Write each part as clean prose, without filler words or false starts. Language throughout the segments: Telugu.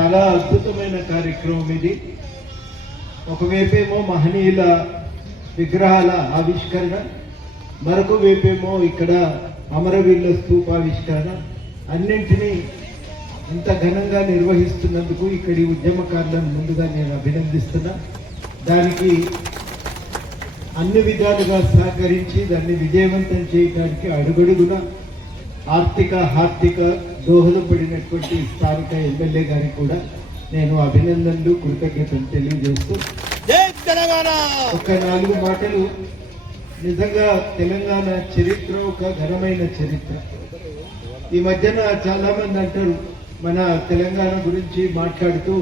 చాలా అద్భుతమైన కార్యక్రమం ఇది. ఒకవైపేమో మహనీయుల విగ్రహాల ఆవిష్కరణ, మరొక వైపేమో ఇక్కడ అమరవీరుల స్తూపావిష్కరణ. అన్నింటినీ ఇంత ఘనంగా నిర్వహిస్తున్నందుకు ఇక్కడి ఉద్యమకారులను ముందుగా నేను అభినందిస్తున్నా. దానికి అన్ని విధాలుగా సహకరించి దాన్ని విజయవంతం చేయడానికి అడుగడుగున ఆర్థిక దోహదపడినటువంటి స్థానిక ఎమ్మెల్యే గారికి కూడా నేను అభినందనలు, కృతజ్ఞతలు తెలియజేస్తూ ఒక 4 మాటలు. నిజంగా తెలంగాణ చరిత్ర ఒక ఘనమైన చరిత్ర. ఈ మధ్యన చాలా మంది అంటారు, మన తెలంగాణ గురించి మాట్లాడుతూ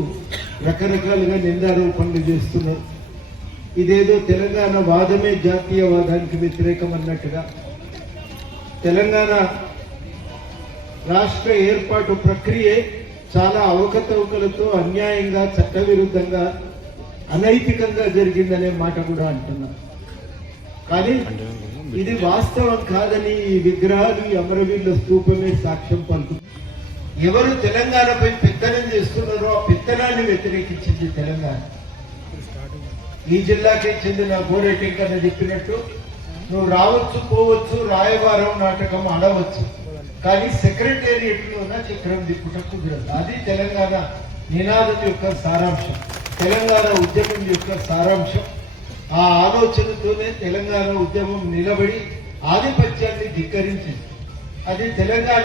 రకరకాలుగా నిందారోపణలు చేస్తున్నారు. ఇదేదో తెలంగాణ వాదమే జాతీయవాదానికి వ్యతిరేకం అన్నట్టుగా. తెలంగాణ రాష్ట్ర ఏర్పాటు ప్రక్రియ చాలా అవకతవకలతో, అన్యాయంగా, చట్టవిరుద్ధంగా, అనైతికంగా జరిగిందనే మాట కూడా అంటున్నారు. కానీ ఇది వాస్తవం కాదని ఈ విగ్రహాలు, ఈ అమరవీరుల స్తూపమే సాక్ష్యం పలుకుతుంది. ఎవరు తెలంగాణపై పెత్తనం చేస్తున్నారో ఆ పెత్తనాన్ని వ్యతిరేకించింది తెలంగాణ. ఈ జిల్లాకే చెందిన గోరెటింకన్న చెప్పినట్టు, నువ్వు రావచ్చు, పోవచ్చు, రాయవారం నాటకం ఆడవచ్చు, కానీ సెక్రటేరియట్లోన చక్రం దిప్పుట కుదరదు. అది తెలంగాణ నినాదం యొక్క సారాంశం, తెలంగాణ ఉద్యమం యొక్క సారాంశం. ఆ ఆలోచనతోనే తెలంగాణ ఉద్యమం నిలబడి ఆధిపత్యాన్ని ధిక్కరించింది. అది తెలంగాణ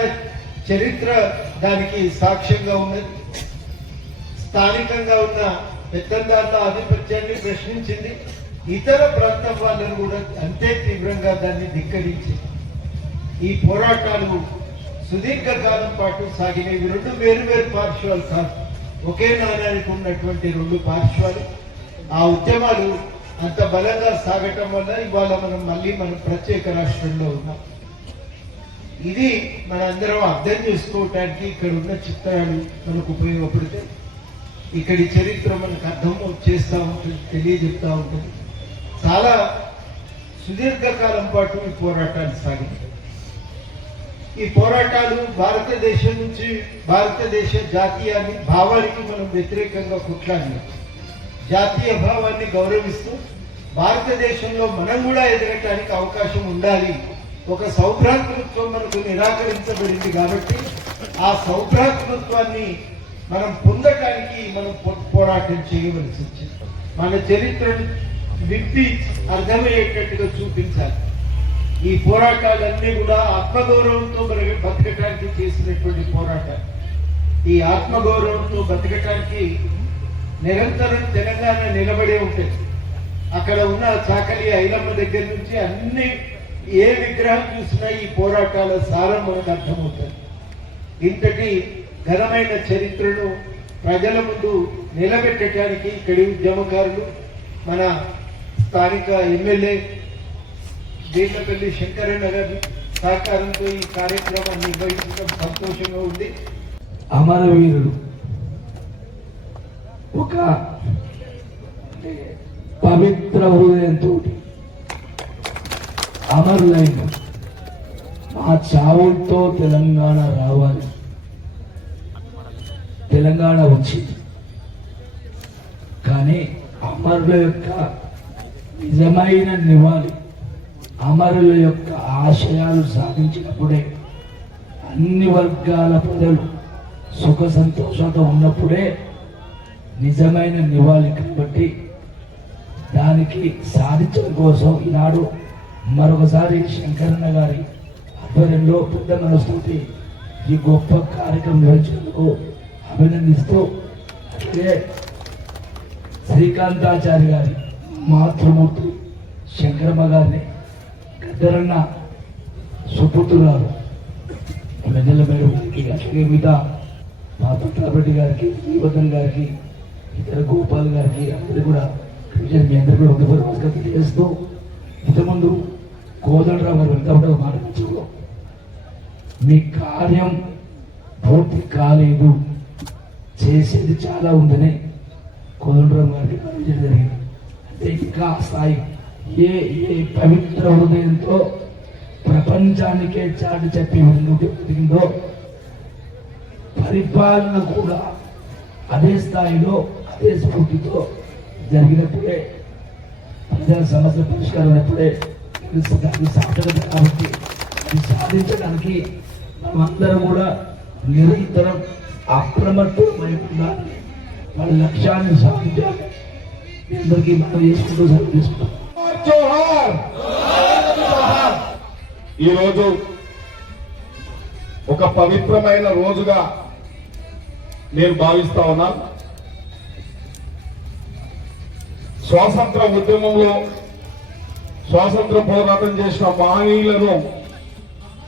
చరిత్ర దానికి సాక్ష్యంగా ఉన్నది. స్థానికంగా ఉన్న పెత్తందారుల ఆధిపత్యాన్ని ప్రశ్నించింది. ఇతర ప్రాంతం వాళ్ళను కూడా అంతే తీవ్రంగా దాన్ని ధిక్కరించింది. ఈ పోరాటాలు సుదీర్ఘకాలం పాటు సాగినవి. 2 వేరు పార్శ్వాలు కాదు, ఒకే నాణానికి ఉన్నటువంటి 2 పార్శ్వాలు. ఆ ఉద్యమాలు అంత బలంగా సాగటం వల్ల ఇవాళ మనం ప్రత్యేక రాష్ట్రంలో ఉన్నాం. ఇది మనందరం అర్థం చేసుకోవటానికి ఇక్కడ ఉన్న చిత్రాలు మనకు ఉపయోగపడితే, ఇక్కడి చరిత్ర మనకు అర్థం చేస్తూ ఉంటుంది, తెలియజెప్తూ ఉంటుంది. చాలా సుదీర్ఘకాలం పాటు ఈ పోరాటాలు సాగింది. ఈ పోరాటాలు భారతదేశం నుంచి భారతదేశ జాతీయాన్ని భావానికి మనం వ్యతిరేకంగా కొట్లాడినాం. జాతీయ భావాన్ని గౌరవిస్తూ భారతదేశంలో మనం కూడా ఎదగటానికి అవకాశం ఉండాలి. ఒక సౌభ్రాతృత్వం మనకు నిరాకరించబడింది కాబట్టి ఆ సౌభ్రాతృత్వాన్ని మనం పొందటానికి మనం పోరాటం చేయవలసి వచ్చింది. మన చరిత్రను విప్పి అర్థమయ్యేటట్టుగా చూపించాలి. ఈ పోరాటాలన్నీ కూడా ఆత్మగౌరవంతో బతకటానికి చేసినటువంటి పోరాటాలు. ఈ ఆత్మగౌరవంతో బతకటానికి నిరంతరం తెలంగాణ నిలబడే ఉంటుంది. అక్కడ ఉన్న చాకలి ఐలమ్మ దగ్గర నుంచి అన్ని ఏ విగ్రహం చూసినా ఈ పోరాటాల సారం మనకు అర్థమవుతుంది. ఇంతటి ఘనమైన చరిత్రను ప్రజల ముందు నిలబెట్టడానికి ఇక్కడి ఉద్యమకారులు, మన స్థానిక ఎమ్మెల్యే దేశపల్లి శంకరన్న గారి సహకారంతో ఈ కార్యక్రమాన్ని నిర్వహించడం సంతోషంగా ఉంది. అమరవీరుడు ఒక పవిత్ర హృదయంతో అమరులైన మా చావులతో తెలంగాణ రావాలి, తెలంగాణ వచ్చింది. కానీ అమరుల యొక్క నిజమైన నివాళి, అమరుల యొక్క ఆశయాలు సాధించినప్పుడే, అన్ని వర్గాల ప్రజలు సుఖ సంతోషంతో ఉన్నప్పుడే నిజమైన నివాళి. కాబట్టి దానికి సాధించడం కోసం ఈనాడు మరొకసారి శంకరన్న గారి ఆధ్వర్యంలో పెద్ద మనస్తోటి ఈ గొప్ప కార్యక్రమం నిర్వహించేందుకు అభినందిస్తూ, అలాగే శ్రీకాంతాచారి గారి మాతృమూర్తి శంకరమ్మ గారిని, గద్దరన్న సుపుత్రురాలు వెన్నెల మేడం గారికి, అలాగే మిగతా మా పట్టారెడ్డి గారికి, శ్రీవర్ధన్ గారికి, ఇతర గోపాల్ గారికి అందరూ కూడా మీ అందరూ కూడా ఒక నమస్కారం తెలియజేస్తూ, ఇంతకుముందు కోదండరావు గారు వెళ్తా ఉంటే మాట్లాడుతూ మీ కార్యం పూర్తి కాలేదు, చేసేది చాలా ఉందని కోదండరావు గారికి పరిచయం జరిగింది. అంటే ఇంకా స్థాయి ఏ పవిత్ర హృదయంతో ప్రపంచానికే చాటి చెప్పి ముందుకు ఎదిగిందో, పరిపాలన కూడా అదే స్థాయిలో అదే స్ఫూర్తితో జరిగినప్పుడే ప్రజల సమస్య పరిష్కారం అయినప్పుడే దానికి సార్థకత. కాబట్టి అది సాధించడానికి మనమందరం కూడా నిరంతరం అప్రమత్తమై ఉండాలి. వాళ్ళ లక్ష్యాన్ని సాధించాలి. మీ అందరికీ మనం చేసుకుంటూ సాధిస్తాం. జోహార్. ఈరోజు ఒక పవిత్రమైన రోజుగా నేను భావిస్తా ఉన్నాను. స్వాతంత్ర ఉద్యమంలో స్వాతంత్ర పోరాటం చేసిన మహనీయులను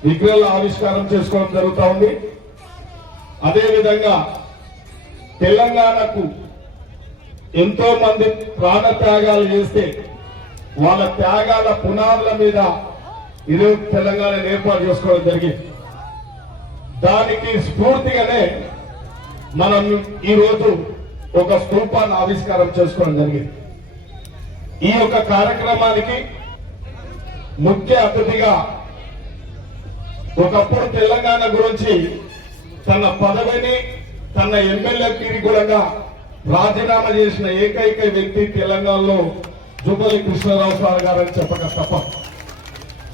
విగ్రహాల ఆవిష్కారం చేసుకోవడం జరుగుతూ ఉంది. అదేవిధంగా తెలంగాణకు ఎంతో మంది ప్రాణ త్యాగాలు చేస్తే వాళ్ళ త్యాగాల పునాదుల మీద ఈరోజు తెలంగాణను ఏర్పాటు చేసుకోవడం జరిగింది. దానికి స్ఫూర్తిగానే మనం ఈరోజు ఒక స్తూపాన్ని ఆవిష్కారం చేసుకోవడం జరిగింది. ఈ యొక్క కార్యక్రమానికి ముఖ్య అతిథిగా ఒకప్పుడు తెలంగాణ గురించి తన పదవిని తన ఎమ్మెల్యేకి కూడా రాజీనామా చేసిన ఏకైక వ్యక్తి తెలంగాణలో జూపల్లి కృష్ణారావు సార్ గారని చెప్పక తప్ప.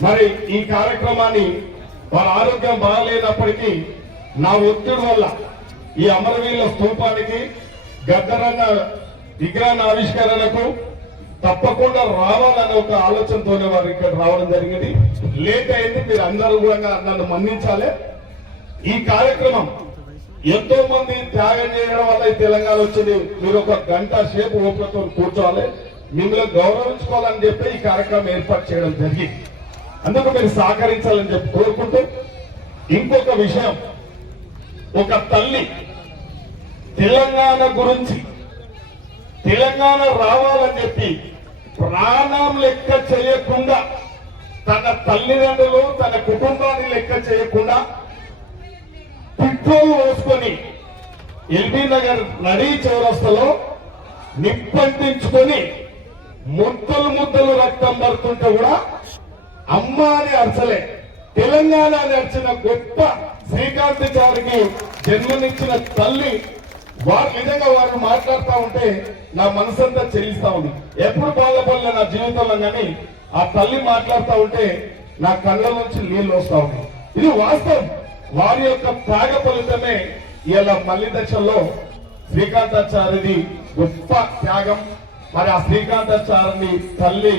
మరి ఈ కార్యక్రమాన్ని వారి ఆరోగ్యం బాగాలేనప్పటికీ నా ఒత్తిడి వల్ల ఈ అమరవీరుల స్తూపానికి గద్దరన్న విగ్రహాన్ని ఆవిష్కరణకు తప్పకుండా రావాలనే ఒక ఆలోచనతోనే వారు ఇక్కడ రావడం జరిగింది. లేట్ అయింది, మీరు అందరూ కూడా నన్ను మన్నించాలి. ఈ కార్యక్రమం ఎంతో మంది త్యాగం చేయడం వల్ల ఈ తెలంగాణ వచ్చింది. మీరు ఒక గంట సేపు ఓపికతో కూర్చోవాలి, మిమ్మల్ని గౌరవించుకోవాలని చెప్పి ఈ కార్యక్రమం ఏర్పాటు చేయడం జరిగింది. అందుకు మీరు సహకరించాలని చెప్పి కోరుకుంటూ, ఇంకొక విషయం, ఒక తల్లి తెలంగాణ గురించి తెలంగాణ రావాలని చెప్పి ప్రాణం లెక్క చేయకుండా, తన తల్లిదండ్రులు తన కుటుంబాన్ని లెక్క చేయకుండా పెట్రోల్ పోసుకొని ఎల్బీ నగర్ నడీ చౌరస్తలో నిప్పంటించుకొని ముద్దలు ముద్దలు రక్తం పడుతుంటే కూడా అమ్మ అని అరచలే, తెలంగాణ అని అరిచిన గొప్ప శ్రీకాంతాచారికి జన్మనిచ్చిన తల్లి. వారు నిజంగా వారు మాట్లాడుతూ ఉంటే నా మనసంతా చెల్లిస్తా ఉంది. ఎప్పుడు బాధపడలే నా జీవితంలో, కానీ ఆ తల్లి మాట్లాడుతూ ఉంటే నా కళ్ళ నుంచి నీళ్లు వస్తా ఉన్నాయి. ఇది వాస్తవం. వారి యొక్క త్యాగ ఫలితమే ఇలా మల్లి దశలో శ్రీకాంతాచార్యది గొప్ప త్యాగం. మరి ఆ శ్రీకాంతాచార్యని తల్లి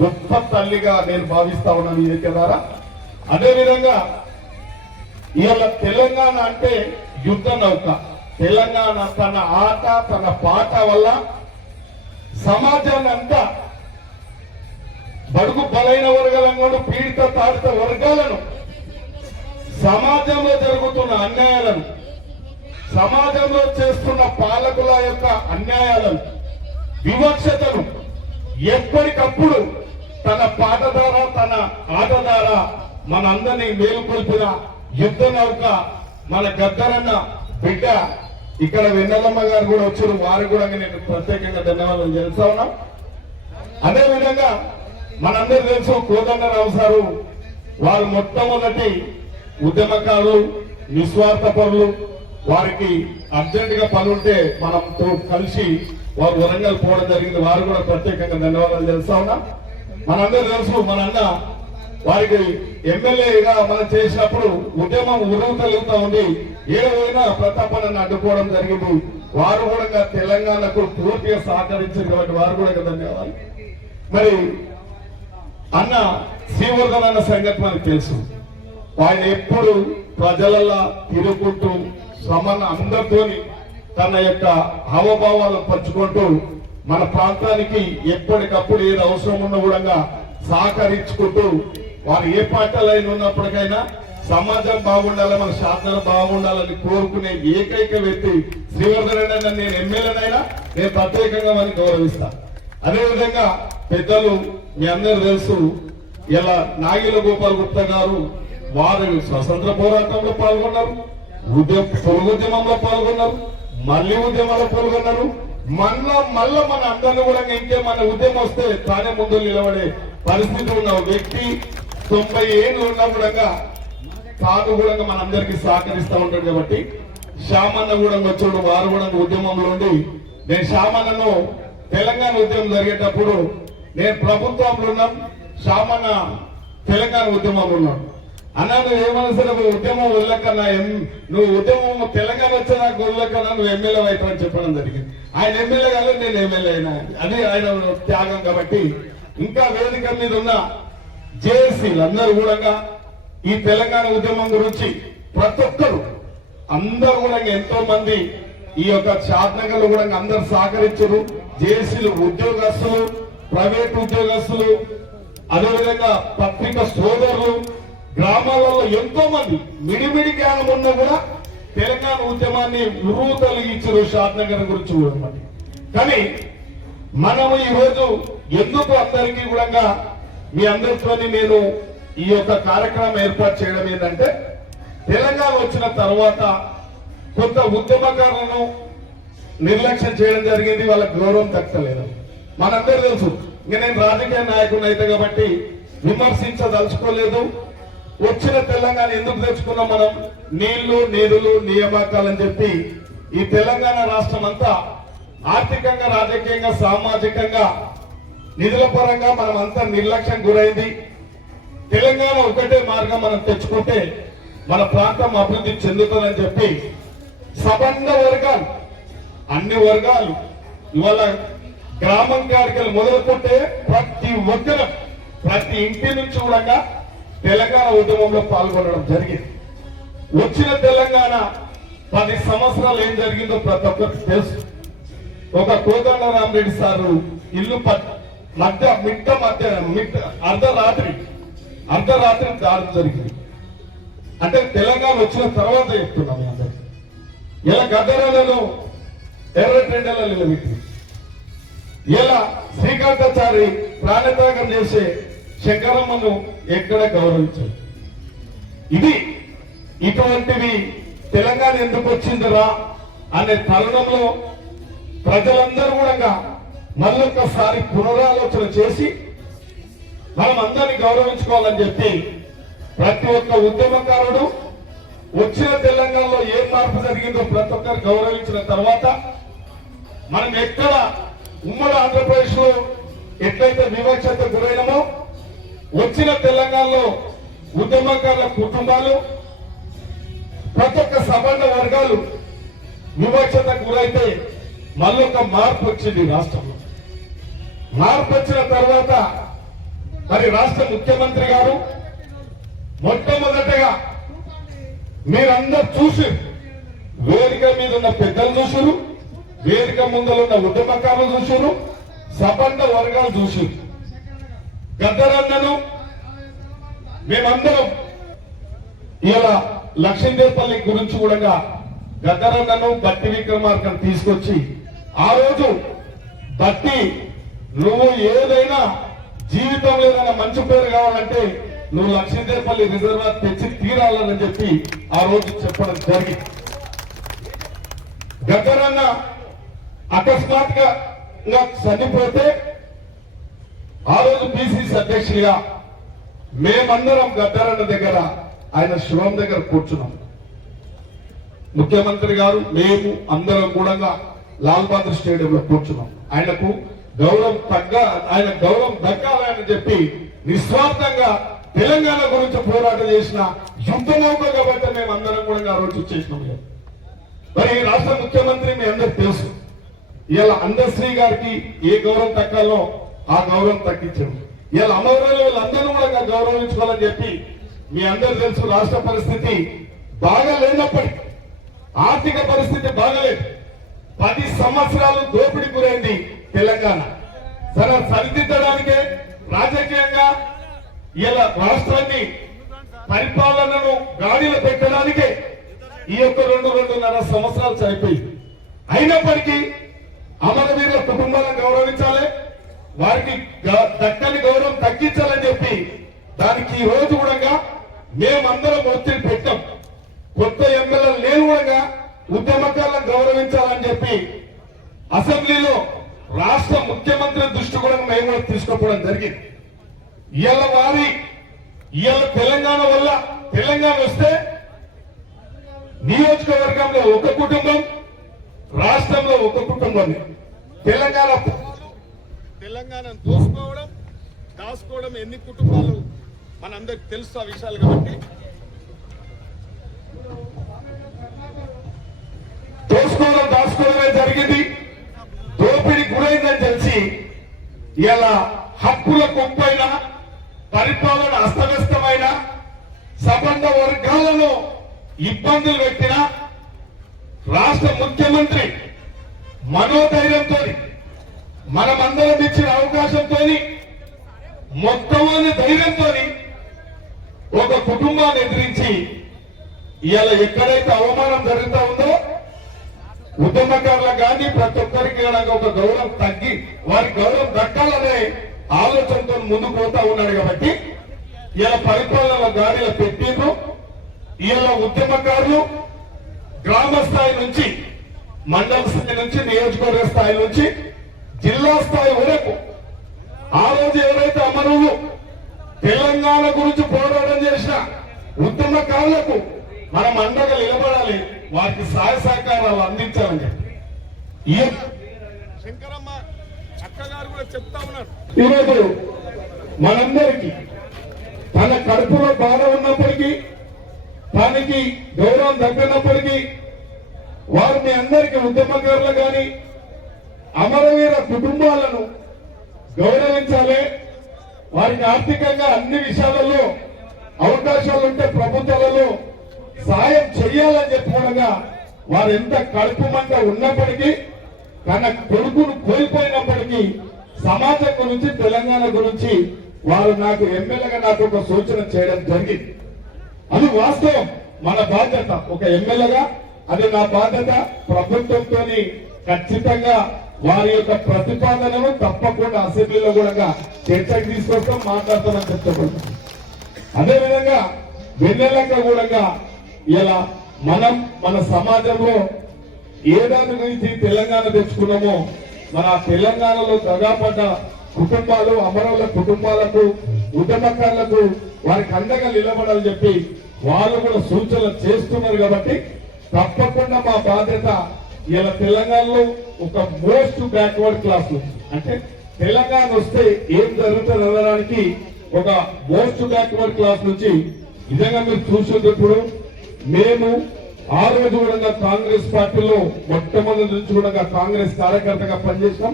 గొప్ప తల్లిగా నేను భావిస్తా ఉన్నాను ఈ యొక్క ద్వారా. అదేవిధంగా ఇవాళ తెలంగాణ అంటే యుద్ధ నౌక. తెలంగాణ తన ఆట తన పాట వల్ల సమాజాన్ని అంతా, బడుగు బలైన వర్గాలను, పీడిత తాడిత వర్గాలను, సమాజంలో జరుగుతున్న అన్యాయాలను, సమాజంలో చేస్తున్న పాలకుల యొక్క అన్యాయాలను, వివక్షతను ఎప్పటికప్పుడు తన పాట ద్వారా తన ఆట ద్వారా మనందరినీ మేలుకొల్పిన యుద్ధ నౌక మన గద్దరన్న బిడ్డ. ఇక్కడ వెన్నెలమ్మ గారు కూడా వచ్చారు, వారికి కూడా నేను ప్రత్యేకంగా ధన్యవాదాలు చేస్తా ఉన్నాం. అదేవిధంగా మనందరూ తెలుసు కోదండరావు సారు, వారు మొట్టమొదటి ఉద్యమకారులు, నిస్వార్థ పరులు. వారికి అర్జెంట్ గా పనుంటే మనతో కలిసి వారు వరంగల్ పోవడం జరిగింది. వారు కూడా ప్రత్యేకంగా ధన్యవాదాలు చేస్తా ఉన్నాం. మనందరూ తెలుసు మన అన్న వారికి ఎమ్మెల్యేగా మనం చేసినప్పుడు ఉద్యమం ఉరువు కలుగుతా ఉంది. ఏడవైనా ప్రతాపనని అడ్డుకోవడం జరిగింది. వారు కూడా తెలంగాణకు పూర్తిగా సహకరించారు కాబట్టి వారు కూడా ధన్యవాదాలు. మరి అన్న శ్రీవర్ధన్ అన్న సంగతి మనకు తెలుసు. ఆయన ఎప్పుడు ప్రజలలో తిరుగుకుంటూ సమాన అందరితోని తన యొక్క హావభావాలను పంచుకుంటూ మన ప్రాంతానికి ఎప్పటికప్పుడు ఏది అవసరం ఉన్న కూడా సహకరించుకుంటూ, వారు ఏ పార్టీలైనా ఉన్నప్పటికైనా సమాజం బాగుండాలి, మన శాసనం బాగుండాలని కోరుకునే ఏకైక వ్యక్తి శ్రీవర్ధన్. నేను ఎమ్మెల్యేనైనా నేను ప్రత్యేకంగా వారిని గౌరవిస్తా. అదేవిధంగా పెద్దలు మీ అందరూ తెలుసు, ఇలా నాగిల గోపాల్ గుప్తా గారు వారు స్వతంత్ర పోరాటంలో పాల్గొన్నారు, పొరుగుద్యమంలో పాల్గొన్నారు, మళ్ళీ ఉద్యమంలో పాల్గొన్నారు. మళ్ళా మన అందరినీ కూడా ఇంకేమన్నా ఉద్యమం వస్తే తానే ముందు నిలబడే పరిస్థితి ఉన్న వ్యక్తి. 90 ఏళ్ళు ఉన్నా కూడా తాను కూడా మనందరికీ సహకరిస్తూ ఉంటాడు. కాబట్టి శ్యామన్న కూడా వచ్చాడు, వారు కూడా ఉద్యమంలో ఉండి, నేను శ్యామన్నను తెలంగాణ ఉద్యమం జరిగేటప్పుడు నేను ప్రభుత్వంలో ఉన్నాం, శ్యామన్న తెలంగాణ ఉద్యమంలో ఉన్నాడు. అన్నా నువ్వు ఏమన్నా సరే ఉద్యమం వదిలేకన్నా, నువ్వు ఉద్యమం తెలంగాణ వచ్చేదాకా వదిలేకన్నా నువ్వు ఎమ్మెల్యే అవుతావని చెప్పడం జరిగింది. ఆయన ఎమ్మెల్యే కాదు, నేను ఎమ్మెల్యే అయినా, అది ఆయన త్యాగం. కాబట్టి ఇంకా వేదిక మీద ఉన్న జేఏసీలు అందరూ కూడా ఈ తెలంగాణ ఉద్యమం గురించి ప్రతి ఒక్కరు అందరూ కూడా ఎంతో మంది ఈ యొక్క షాద్నగర్ లో కూడా అందరు సహకరించారు. జేఏసీలు, ఉద్యోగస్తులు, ప్రైవేట్ ఉద్యోగస్తులు, అదేవిధంగా పత్రిక సోదరులు, గ్రామాలలో ఎంతో మంది మిడిమిడి జ్ఞానం ఉన్నా కూడా తెలంగాణ ఉద్యమాన్ని ఉరువు తొలగించారు షాద్నగర్ గురించి కూడా. కానీ మనము ఈ రోజు ఎందుకు అందరికీ కూడా మీ అందరితో నేను ఈ యొక్క కార్యక్రమం ఏర్పాటు చేయడం ఏంటంటే, తెలంగాణ వచ్చిన తర్వాత కొంత ఉద్యమకారులను నిర్లక్ష్యం చేయడం జరిగింది, వాళ్ళకి గౌరవం దక్కలేదు. మనందరూ తెలుసు. ఇంకా నేను రాజకీయ నాయకుడిని అయితే కాబట్టి విమర్శించదలుచుకోలేదు. వచ్చిన తెలంగాణ ఎందుకు తెచ్చుకున్నాం మనం? నీళ్లు, నిధులు, నియామకాలని చెప్పి ఈ తెలంగాణ రాష్ట్రం అంతా ఆర్థికంగా, రాజకీయంగా, సామాజికంగా, నిధుల పరంగా మనం అంతా నిర్లక్ష్యం గురైంది. తెలంగాణ ఒకటే మార్గం మనం తెచ్చుకుంటే మన ప్రాంతం అభివృద్ధి చెందుతుందని చెప్పి సబంధ వర్గాలు, అన్ని వర్గాలు ఇవాళ గ్రామం కాడికి మొదలుకుంటే ప్రతి ఒక్కరు, ప్రతి ఇంటి నుంచి కూడా తెలంగాణ ఉద్యమంలో పాల్గొనడం జరిగింది. వచ్చిన తెలంగాణ 10 సంవత్సరాలు ఏం జరిగిందో ప్రతి ఒక్కరికి తెలుసు. ఒక కోదండరామరెడ్డి సారు ఇల్లు అర్ధరాత్రి దాడి జరిగింది. అంటే తెలంగాణ వచ్చిన తర్వాత చెప్తున్నాం మీ అందరికి. ఇలా గద్దరాలను ఎర్రటెండలో నిలబెట్టింది. ఇలా శ్రీకాంతాచారి ప్రాణత్యాగం చేసే శంకరమ్మను ఎక్కడ గౌరవించారు. ఇటువంటివి తెలంగాణ ఎందుకు వచ్చిందిరా అనే తరుణంలో ప్రజలందరూ కూడా మళ్ళొక్కసారి పునరాలోచన చేసి మనం అందరినీ గౌరవించుకోవాలని చెప్పి ప్రతి ఒక్క ఉద్యమకారుడు వచ్చిన తెలంగాణలో ఏం మార్పు జరిగిందో ప్రతి ఒక్కరు గౌరవించిన తర్వాత మనం ఎక్కడ ఉమ్మడి ఆంధ్రప్రదేశ్ లో ఎట్లయితే వివక్షత గురైనమో వచ్చిన తెలంగాణలో ఉద్యమకారుల కుటుంబాలు, ప్రతి ఒక్క సబంధ వర్గాలు వివక్షత గురైతే మళ్ళొక మార్పు వచ్చింది రాష్ట్రంలో. మార్పు వచ్చిన తర్వాత మరి రాష్ట్ర ముఖ్యమంత్రి గారు మొట్టమొదటగా మీరందరూ చూసి, వేదిక మీద ఉన్న పెద్దలు చూసారు, వేదిక ముందర ఉన్న ఉద్యమకారులు చూసారు, సబంధ వర్గాలు చూసారు. గద్దరన్నను మేమందరం ఇలా లక్ష్మీదేవపల్లి గురించి కూడా గద్దరన్నను బట్టి విక్రమార్కను తీసుకొచ్చి ఆ రోజు బట్టి నువ్వు ఏదైనా జీవితంలో ఏదైనా మంచి పేరు కావాలంటే నువ్వు లక్ష్మీదేవపల్లి రిజర్వాయర్ తెచ్చి తీరాలని చెప్పి ఆ రోజు చెప్పడం జరిగింది. గద్దరన్న అకస్మాత్తుగా చనిపోతే ఆ రోజు పిసిసి అధ్యక్షుడిగా మేమందరం గద్దరన్న దగ్గర, ఆయన శివం దగ్గర కూర్చున్నాం. ముఖ్యమంత్రి గారు, మేము అందరం కూడా లాల్ బహదూర్ స్టేడియంలో కూర్చున్నాం. ఆయనకు ఆయన గౌరవం దక్కాలని చెప్పి నిస్వార్థంగా తెలంగాణ గురించి పోరాటం చేసిన యుద్ధ నౌక కాబట్టి మేము అందరం కూడా ఆ రోజు చేసినాం. మరి రాష్ట్ర ముఖ్యమంత్రి మీ అందరికి తెలుసు, ఇలా అందశ్రీ గారికి ఏ గౌరవం దక్కాలో ఆ గౌరవం దక్కించాము. ఇలా అమరవీరులు వీళ్ళందరూ కూడా గౌరవించుకోవాలని చెప్పి మీ అందరూ తెలుసు. రాష్ట్ర పరిస్థితి బాగా లేనప్పటికీ, ఆర్థిక పరిస్థితి బాగాలేదు. 10 సంవత్సరాలు దోపిడీ గురైంది తెలంగాణ. సరిదిద్దడానికే రాజకీయంగా ఇలా రాష్ట్రాన్ని పరిపాలనను గాడిలో పెట్టడానికే ఈ యొక్క 2-2.5 సంవత్సరాలు సరిపోయింది. అయినప్పటికీ అమరవీరుల కుటుంబాలను గౌరవించాలి, వారికి దక్కని గౌరవం తగ్గించాలని చెప్పి దానికి ఈ రోజు కూడా మేమందరం ఒత్తిడి పెట్టాం. కొత్త ఎమ్మెల్యేలు లేని కూడా ఉద్యమకారులను గౌరవించాలని చెప్పి అసెంబ్లీలో రాష్ట్ర ముఖ్యమంత్రి దృష్టి కూడా మేము కూడా తీసుకోవడం జరిగింది. ఇవాళ తెలంగాణ వల్ల తెలంగాణ వస్తే నియోజకవర్గంలో ఒక కుటుంబం, రాష్ట్రంలో ఒక కుటుంబం. తెలంగాణను దోసుకోవడం, దాచుకోవడం ఎన్ని కుటుంబాలు మనందరికి తెలుసు ఆ విషయాలు. కాబట్టి దోసుకోవడం దాచుకోవడమే జరిగింది. దోపిడీ గురైందని తెలిసి ఇలా హక్కుల కొంపైన, పరిపాలన అస్తవ్యస్తమైన, సంబంధ వర్గాలను ఇబ్బందులు పెట్టిన రాష్ట్ర ముఖ్యమంత్రి మనోధైర్యంతో, మనమందరం ఇచ్చిన అవకాశంతో, మొత్తం ధైర్యంతో ఒక కుటుంబాన్ని ఎదిరించి ఇవాళ ఎక్కడైతే అవమానం జరుగుతూ ఉందో ఉద్యమకారులకు కానీ ప్రతి ఒక్కరికి ఒక గౌరవం తగ్గి వారి గౌరవం దక్కాలనే ఆలోచనతో ముందుకు పోతా ఉన్నాడు. కాబట్టి ఇలా పరిపాలన గాడిలో పెట్టిండ్రు. ఇలా ఉద్యమకారులు గ్రామ స్థాయి నుంచి, మండల స్థాయి నుంచి, నియోజకవర్గ స్థాయి నుంచి జిల్లా స్థాయి వరకు ఆ రోజు ఎవరైతే అమరులు తెలంగాణ గురించి పోరాటం చేసిన ఉద్యమకారులకు మనం అండగా నిలబడాలి, వారికి సహాయ సహకారాలు అందించాలని చెప్పి శంకరమ్మ అక్క గారు కూడా చెప్తా ఉన్నారు. ఈరోజు మనందరికీ తన కడుపులో బాధ ఉన్నప్పటికీ, తనకి గౌరవం దక్కనప్పటికీ, వారు మీ అందరికీ ఉద్యమకారులు కానీ అమరవీర కుటుంబాలను గౌరవించాలి. వారికి ఆర్థికంగా అన్ని విషయాలలో అవకాశాలు ఉంటే ప్రభుత్వాలలో సాయం చెయ్యాలని చెప్పుకోగా, వారు ఎంత కడుపు మంట ఉన్నప్పటికీ, తన కొడుకును కోల్పోయినప్పటికీ సమాజం గురించి, తెలంగాణ గురించి వారు నాకు ఎమ్మెల్యేగా నాకు ఒక సూచన చేయడం జరిగింది. అది వాస్తవం, మన బాధ్యత. ఒక ఎమ్మెల్యేగా అది నా బాధ్యత. ప్రభుత్వంతో ఖచ్చితంగా వారి యొక్క ప్రతిపాదనను తప్పకుండా అసెంబ్లీలో కూడా చర్చకు తీసుకొస్తాం, మాట్లాడతామని చెప్తాం. అదేవిధంగా వెన్నెలక్క కూడా ఇలా మనం మన సమాజంలో ఏ దాని గురించి తెలంగాణ తెచ్చుకున్నామో, మన తెలంగాణలో దగాపడ్డ కుటుంబాలు, అమరుల కుటుంబాలకు, ఉద్యమకారులకు వారికి అండగా నిలబడాలని చెప్పి వాళ్ళు కూడా సూచనలు చేస్తున్నారు. కాబట్టి తప్పకుండా మా బాధ్యత ఇలా తెలంగాణలో ఒక మోస్ట్ బ్యాక్వర్డ్ క్లాస్, అంటే తెలంగాణ వస్తే ఏం జరుగుతుంది అనడానికి ఒక మోస్ట్ బ్యాక్వర్డ్ క్లాస్ నుంచి నిజంగా మీరు చూసేది. ఇప్పుడు మేము ఆ రోజు కూడా కాంగ్రెస్ పార్టీలో మొట్టమొదటి నుంచి కూడా కాంగ్రెస్ కార్యకర్తగా పనిచేసాం.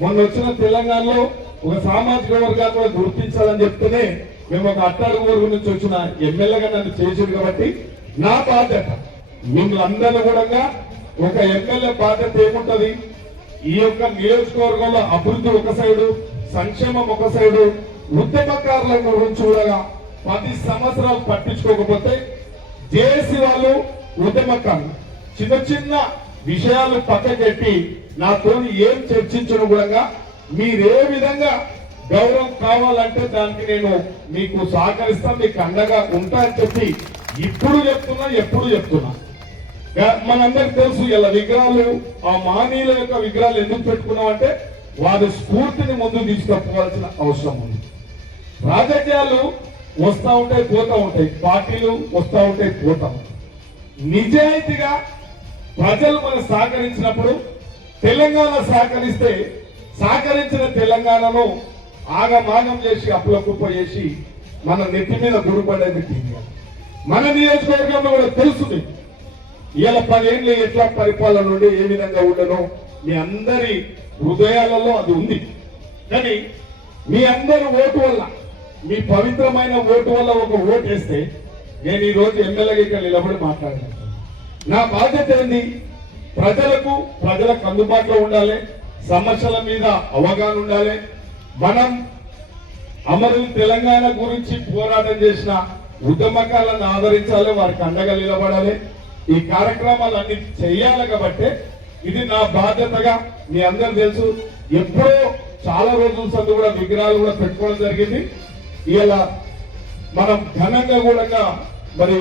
మొన్న వచ్చిన తెలంగాణలో ఒక సామాజిక వర్గాన్ని కూడా గుర్తించాలని చెప్తేనే మేము ఒక అట్టడుగు వర్గం నుంచి వచ్చిన ఎమ్మెల్యేగా నన్ను చేసింది. కాబట్టి నా బాధ్యత మిమ్మల్ని అందరినీ కూడా ఒక ఎమ్మెల్యే బాధ్యత ఏముంటది, ఈ యొక్క నియోజకవర్గంలో అభివృద్ధి ఒక సైడు, సంక్షేమం ఒక సైడు, ఉద్యమకారుల గురించి కూడా 10 సంవత్సరాలు పట్టించుకోకపోతే జేఏసీ వాళ్ళు ఉద్యమకారులు చిన్న చిన్న విషయాలు పక్కకెట్టి నాతో ఏం చర్చించడం కూడా మీరే విధంగా గౌరవం కావాలంటే దానికి నేను మీకు సహకరిస్తాను, మీకు అండగా ఉంటా అని చెప్పి ఇప్పుడు చెప్తున్నా, ఎప్పుడు చెప్తున్నా. మనందరికి తెలుసు ఇలా విగ్రహాలు, ఆ మానీయుల యొక్క విగ్రహాలు ఎందుకు పెట్టుకున్నాం అంటే వారి స్ఫూర్తిని ముందు తీసుకుపోవాల్సిన అవసరం ఉంది. రాజకీయాలు వస్తూ ఉంటాయి, పోతా ఉంటాయి, పార్టీలు వస్తూ ఉంటాయి, పోతా ఉంటాయి. నిజాయితీగా ప్రజలు మనం సహకరించినప్పుడు, తెలంగాణ సహకరిస్తే, సహకరించిన తెలంగాణను ఆగమాగం చేసి అప్పుల కుప్ప చేసి మన నెత్తి మీద గురుపడేది మన నియోజకవర్గంలో కూడా తెలుస్తుంది. ఇలా 10 ఏళ్ళు ఎట్లా పరిపాలన నుండి ఏ విధంగా ఉండనో మీ అందరి హృదయాలలో అది ఉంది. కానీ మీ అందరి ఓటు వల్ల, మీ పవిత్రమైన ఓటు వల్ల ఒక ఓటు వేస్తే నేను ఈ రోజు ఎమ్మెల్యేగా ఇక్కడ నిలబడి మాట్లాడాను. నా బాధ్యత ఏంది? ప్రజలకు అందుబాటులో ఉండాలి, సమస్యల మీద అవగాహన ఉండాలి. మనం అమరులు తెలంగాణ గురించి పోరాటం చేసిన ఉద్యమకాలను ఆదరించాలి, వారికి అండగా నిలబడాలి. ఈ కార్యక్రమాలు అన్ని చేయాలి. కాబట్టి ఇది నా బాధ్యతగా మీ అందరూ తెలుసు. ఎప్పుడో చాలా రోజుల సందు కూడా విగ్రహాలు కూడా పెట్టుకోవడం జరిగింది. ఇలా మనం ఘనంగా కూడా మరి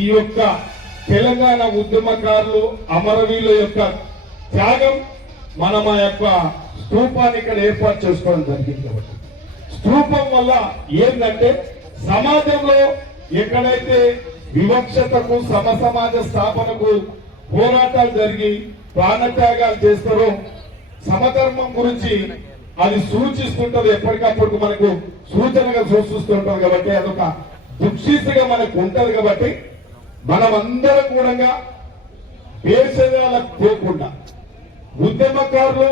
ఈ యొక్క తెలంగాణ ఉద్యమకారులు, అమరవీరుల యొక్క త్యాగం మనం ఆ యొక్క స్తూపాన్ని ఇక్కడ ఏర్పాటు చేసుకోవడం జరిగింది. కాబట్టి స్తూపం వల్ల ఏంటంటే సమాజంలో ఎక్కడైతే వివక్షతకు సమసమాజ స్థాపనకు పోరాటాలు జరిగి ప్రాణత్యాగాలు చేస్తారో సమధర్మం గురించి అది సూచిస్తుంటది, ఎప్పటికప్పుడు మనకు సూచనగా సూచిస్తుంటది. కాబట్టి అదొక దుఃఖీసుగా మనకు ఉంటది. కాబట్టి మనం అందరం కూడా భేషజాలకు పోకుండా ఉద్యమకారులు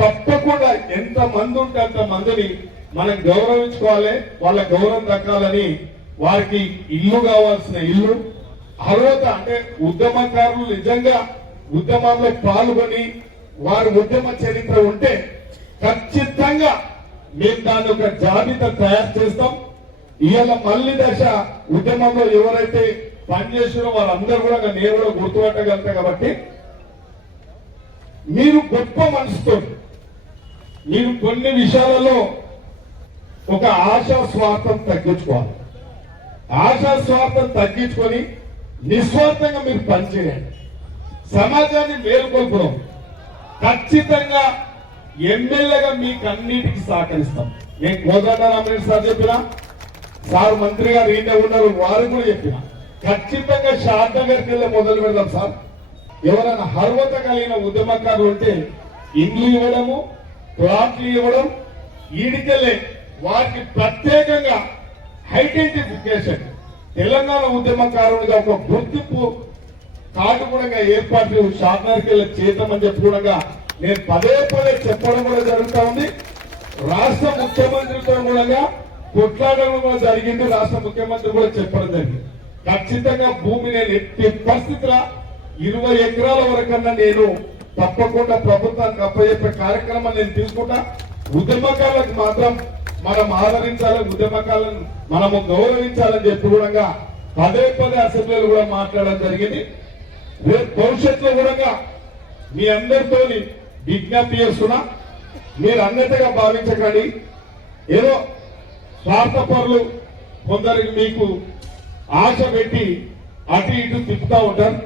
తప్పకుండా ఎంత మంది ఉంటే అంత మందిని మనం గౌరవించుకోవాలి, వాళ్ళ గౌరవం దక్కాలని. వారికి ఇల్లు కావాల్సిన ఇల్లు, అర్హత అంటే ఉద్యమకారులు నిజంగా ఉద్యమంలో పాల్గొని వారి ఉద్యమ చరిత్ర ఉంటే ఖచ్చితంగా మేము దాన్ని ఒక జాబితా తయారు చేస్తాం. ఇవాళ మళ్ళీ దశ ఉద్యమంలో ఎవరైతే పనిచేసారో వాళ్ళందరూ కూడా నేను కూడా గుర్తుపట్టగలుగుతా. కాబట్టి మీరు గొప్ప మనసుతో మీరు కొన్ని విషయాలలో ఒక ఆశా స్వార్థం తగ్గించుకోవాలి. ఆశా స్వార్థం తగ్గించుకొని నిస్వార్థంగా మీరు పనిచేయండి, సమాజాన్ని మేల్కొల్పడం. ఖచ్చితంగా ఎమ్మెల్యేగా మీకు అన్నిటికీ సహకరిస్తాం. నేను కోదండరామరెడ్డి సార్ చెప్పిన, సార్ మంత్రి గారు ఈయన ఉన్నారు, వారు కూడా చెప్పిన ఖచ్చితంగా షాద్ నగర్కి వెళ్ళి మొదలు పెడదాం సార్. ఎవరైనా అర్హత కలిగిన ఉద్యమకారులు ఉంటే ఇండ్లు ఇవ్వడము, ప్లాట్లు ఇవ్వడం, ఈడికెళ్ళే వారికి ప్రత్యేకంగా ఐడెంటిఫికేషన్ తెలంగాణ ఉద్యమకారునిగా ఒక గుర్తింపు కార్డు కూడా ఏర్పాటు షాద్నగర్కి చేద్దామని చెప్పి కూడా నేను పదే పదే చెప్పడం కూడా జరుగుతూ ఉంది. రాష్ట్ర ముఖ్యమంత్రితో కూడా కొట్లాడడం కూడా జరిగింది. రాష్ట్ర ముఖ్యమంత్రి కూడా చెప్పడం జరిగింది. ఖచ్చితంగా భూమి నేను ఎట్టి పరిస్థితుల 20 ఎకరాల వరకన్నా నేను తప్పకుండా ప్రభుత్వానికి అప్పచెప్పే కార్యక్రమం నేను తీసుకుంటా. ఉద్యమకారులకు మాత్రం మనం ఆదరించాలి, ఉద్యమకాలను మనము గౌరవించాలని చెప్పి కూడా పదే పదే అసెంబ్లీలో కూడా మాట్లాడడం జరిగింది. రేపు భవిష్యత్తులో కూడా మీ అందరితో విజ్ఞప్తి చేస్తున్నా, మీరు అన్నట్టుగా భావించకండి. ఏదో స్వార్థపరులు కొందరికి మీకు ఆశ పెట్టి అటు ఇటు తిప్పుతా ఉంటారు.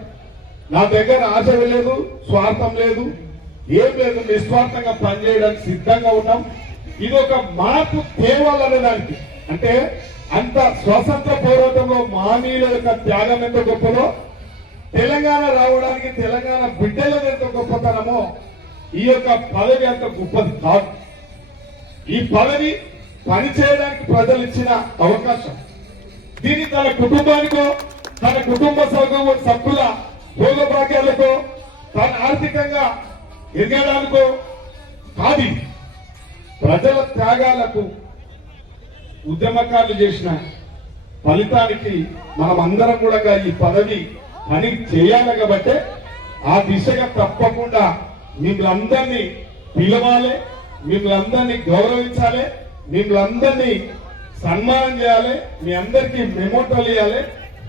నా దగ్గర ఆశ లేదు, స్వార్థం లేదు, ఏం లేదు. నిస్వార్థంగా పనిచేయడానికి సిద్ధంగా ఉన్నాం. ఇది ఒక మార్పు తేవాలనే దానికి, అంటే అంత స్వతంత్ర పోరాటంలో మానీయుల యొక్క త్యాగం ఎంత గొప్పదో, తెలంగాణ రావడానికి తెలంగాణ బిడ్డలది ఎంత గొప్పతనమో ఈ యొక్క పదవి అంత గొప్పది కాదు. ఈ పదవి పనిచేయడానికి ప్రజలు ఇచ్చిన అవకాశం. దీన్ని తన కుటుంబానికో, తన కుటుంబ సభ్యుల భోగభాగ్యాలకో, తన ఆర్థికంగా ఎదగడానికో కాదు. ప్రజల త్యాగాలకు ఉద్యమకారులు చేసిన ఫలితానికి మనం అందరం కూడా ఈ పదవి పని చేయాలి. కాబట్టి ఆ దిశగా తప్పకుండా మిమ్మల్ని పిలవాలి, మిమ్మల్ని గౌరవించాలి, మిమ్మల్ని సన్మానం చేయాలి, మీ అందరికీ మెమోటోలు ఇవ్వాలి,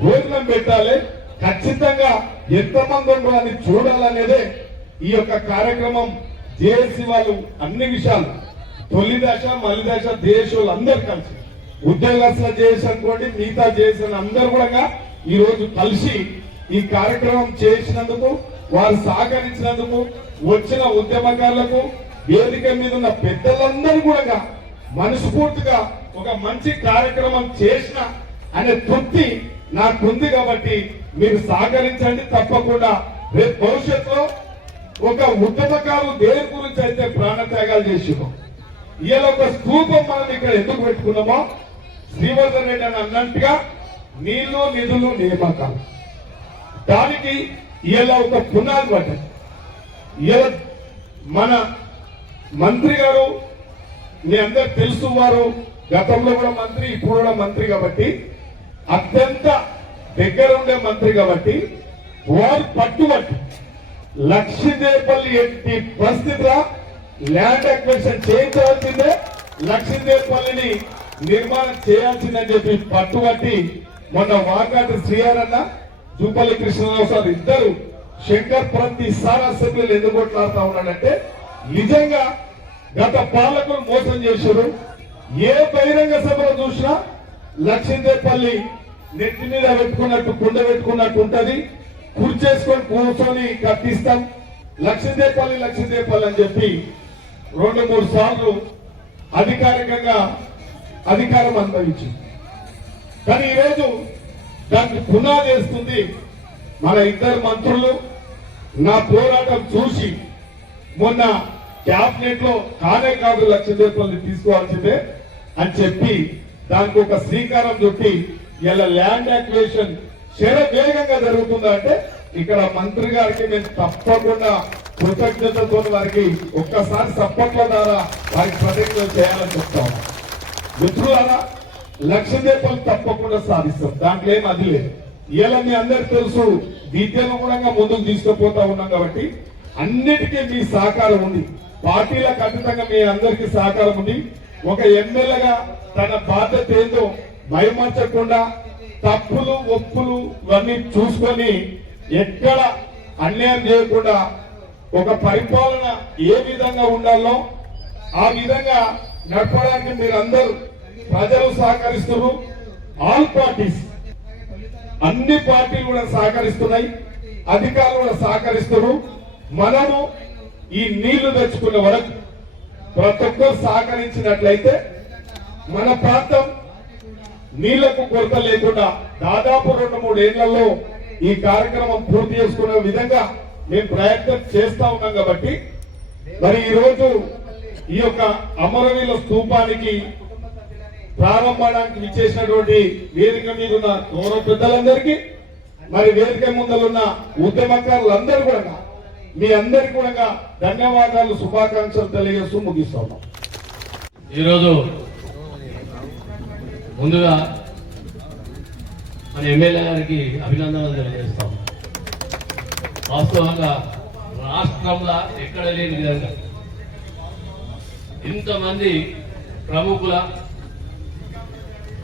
భోజనం పెట్టాలి. ఖచ్చితంగా ఎంతమంది ఉండో అని చూడాలనేదే ఈ యొక్క కార్యక్రమం. జేఏసీ వాళ్ళు అన్ని విషయాలు తొలి దశ మలి దశ దేశంలో అందరు కలిసి ఉద్యోగస్తుల జేఏసీ అనుకోండి, మిగతా జేఏసీ అందరూ కూడా ఈ రోజు కలిసి ఈ కార్యక్రమం చేసినందుకు, వారు సహకరించినందుకు, వచ్చిన ఉద్యమకారులకు, వేదిక మీద ఉన్న పెద్దలందరూ కూడా మనస్ఫూర్తిగా ఒక మంచి కార్యక్రమం చేసిన అనే తృప్తి నాకుంది. కాబట్టి మీరు సహకరించండి. తప్పకుండా రేపు భవిష్యత్తులో ఒక ఉద్యమకారులు దేని గురించి అయితే ప్రాణత్యాగాలు చేసినాం, ఇలా ఒక స్తూపం మనం ఇక్కడ ఎందుకు పెట్టుకున్నామో, శ్రీవర్ధన్ రెడ్డి అని అన్నట్టుగా నీళ్లు నిధులు నియామకాలు, దానికి ఇలా ఒక పునాది పడ్డది. ఇలా మన మంత్రి గారు మీ అందరు తెలుసు, వారు గతంలో కూడా మంత్రి, ఇప్పుడు కూడా మంత్రి. కాబట్టి అత్యంత దగ్గర ఉండే మంత్రి కాబట్టి వారు పట్టుబట్టి లక్షిందేపల్లి ఎట్టి పరిస్థితిలో ల్యాండ్ అక్విజిషన్ చేయించాల్సిందే, లక్షిందేపల్లిని నిర్మాణం చేయాల్సిందని చెప్పి పట్టుబట్టి మొన్న వాకాటి శ్రీఆర్ అన్న, జూపల్లి కృష్ణరావు సార్ ఇద్దరు శంకర్పురం ఈసారి అసెంబ్లీలో ఎందుకు కొట్లాడుతా ఉన్నాడంటే, నిజంగా గత పాలకులు మోసం చేశారు. ఏ బహిరంగ సభలో చూసినా లక్షిందేపల్లి నెత్తి మీద పెట్టుకున్నట్టు, కుండ పెట్టుకున్నట్టు ఉంటది. కుర్చేసుకొని కూర్చొని కట్టిస్తాం, లక్షిందేపల్లి లక్షిందేపల్లి అని చెప్పి 2-3 సార్లు అధికారికంగా అధికారం అనుభవించింది. కానీ ఈరోజు దానికి పునాది వేస్తుంది మన ఇద్దరు మంత్రులు. నా పోరాటం చూసి మొన్న క్యాబినెట్ లో కానే కాదు లక్ష తీసుకోవాల్సిందే అని చెప్పి దానికి ఒక శ్రీకారం చుట్టి ఇలా ల్యాండ్ యాక్విజిషన్ వేగంగా జరుగుతుందా అంటే ఇక్కడ మంత్రి గారికి నేను తప్పకుండా కృతజ్ఞతతో వారికి ఒక్కసారి సప్పట్ల ద్వారా వారికి ప్రతిజ్ఞ చేయాలని చెప్తాను. మిత్రులారా, లక్ష తప్పకుండా సాధిస్తాం, దాంట్లో ఏం అది లేదు. ఇలా మీ అందరికి తెలుసు, విద్యను కూడా ముందుకు తీసుకుపోతా ఉన్నాం కాబట్టి అన్నిటికీ మీ సహకారం ఉంది. పార్టీలకు అతీతంగా మీ అందరికీ సహకారం ఉంది. ఒక ఎమ్మెల్యేగా తన బాధ్యత ఏందో భయమర్చకుండా తప్పులు ఒప్పులు ఇవన్నీ చూసుకొని ఎక్కడ అన్యాయం చేయకుండా ఒక పరిపాలన ఏ విధంగా ఉండాలో ఆ విధంగా నడపడానికి మీరందరూ ప్రజలు సహకరిస్తున్నారు. ఆల్ పార్టీస్, అన్ని పార్టీలు కూడా సహకరిస్తున్నాయి, అధికారులు కూడా సహకరిస్తున్నారు. మనము ఈ నీళ్లు తెచ్చుకునే వరకు ప్రతి ఒక్కరు సహకరించినట్లయితే మన ప్రాంతం నీళ్లకు కొరత లేకుండా దాదాపు 2-3 ఏళ్లలో ఈ కార్యక్రమం పూర్తి చేసుకునే విధంగా మేము ప్రయత్నం చేస్తా ఉన్నాం. కాబట్టి మరి ఈ రోజు ఈ యొక్క అమరవీల స్తూపానికి ప్రారంభానికి విచ్చేసినటువంటి వేదిక మీద ఉన్న గౌరవ పెద్దలందరికీ, మరి వేదిక ముందలున్న ఉద్యమకారులందరూ కూడా మీ అందరికీ కూడా ధన్యవాదాలు, శుభాకాంక్షలు తెలియజేస్తూ ముగిస్తా ఉన్నాం. ఈరోజు ముందుగా మన ఎమ్మెల్యే గారికి అభినందనలు తెలియజేస్తాం. వాస్తవంగా రాష్ట్రంలో ఎక్కడ లేని విధంగా ఇంతమంది ప్రముఖుల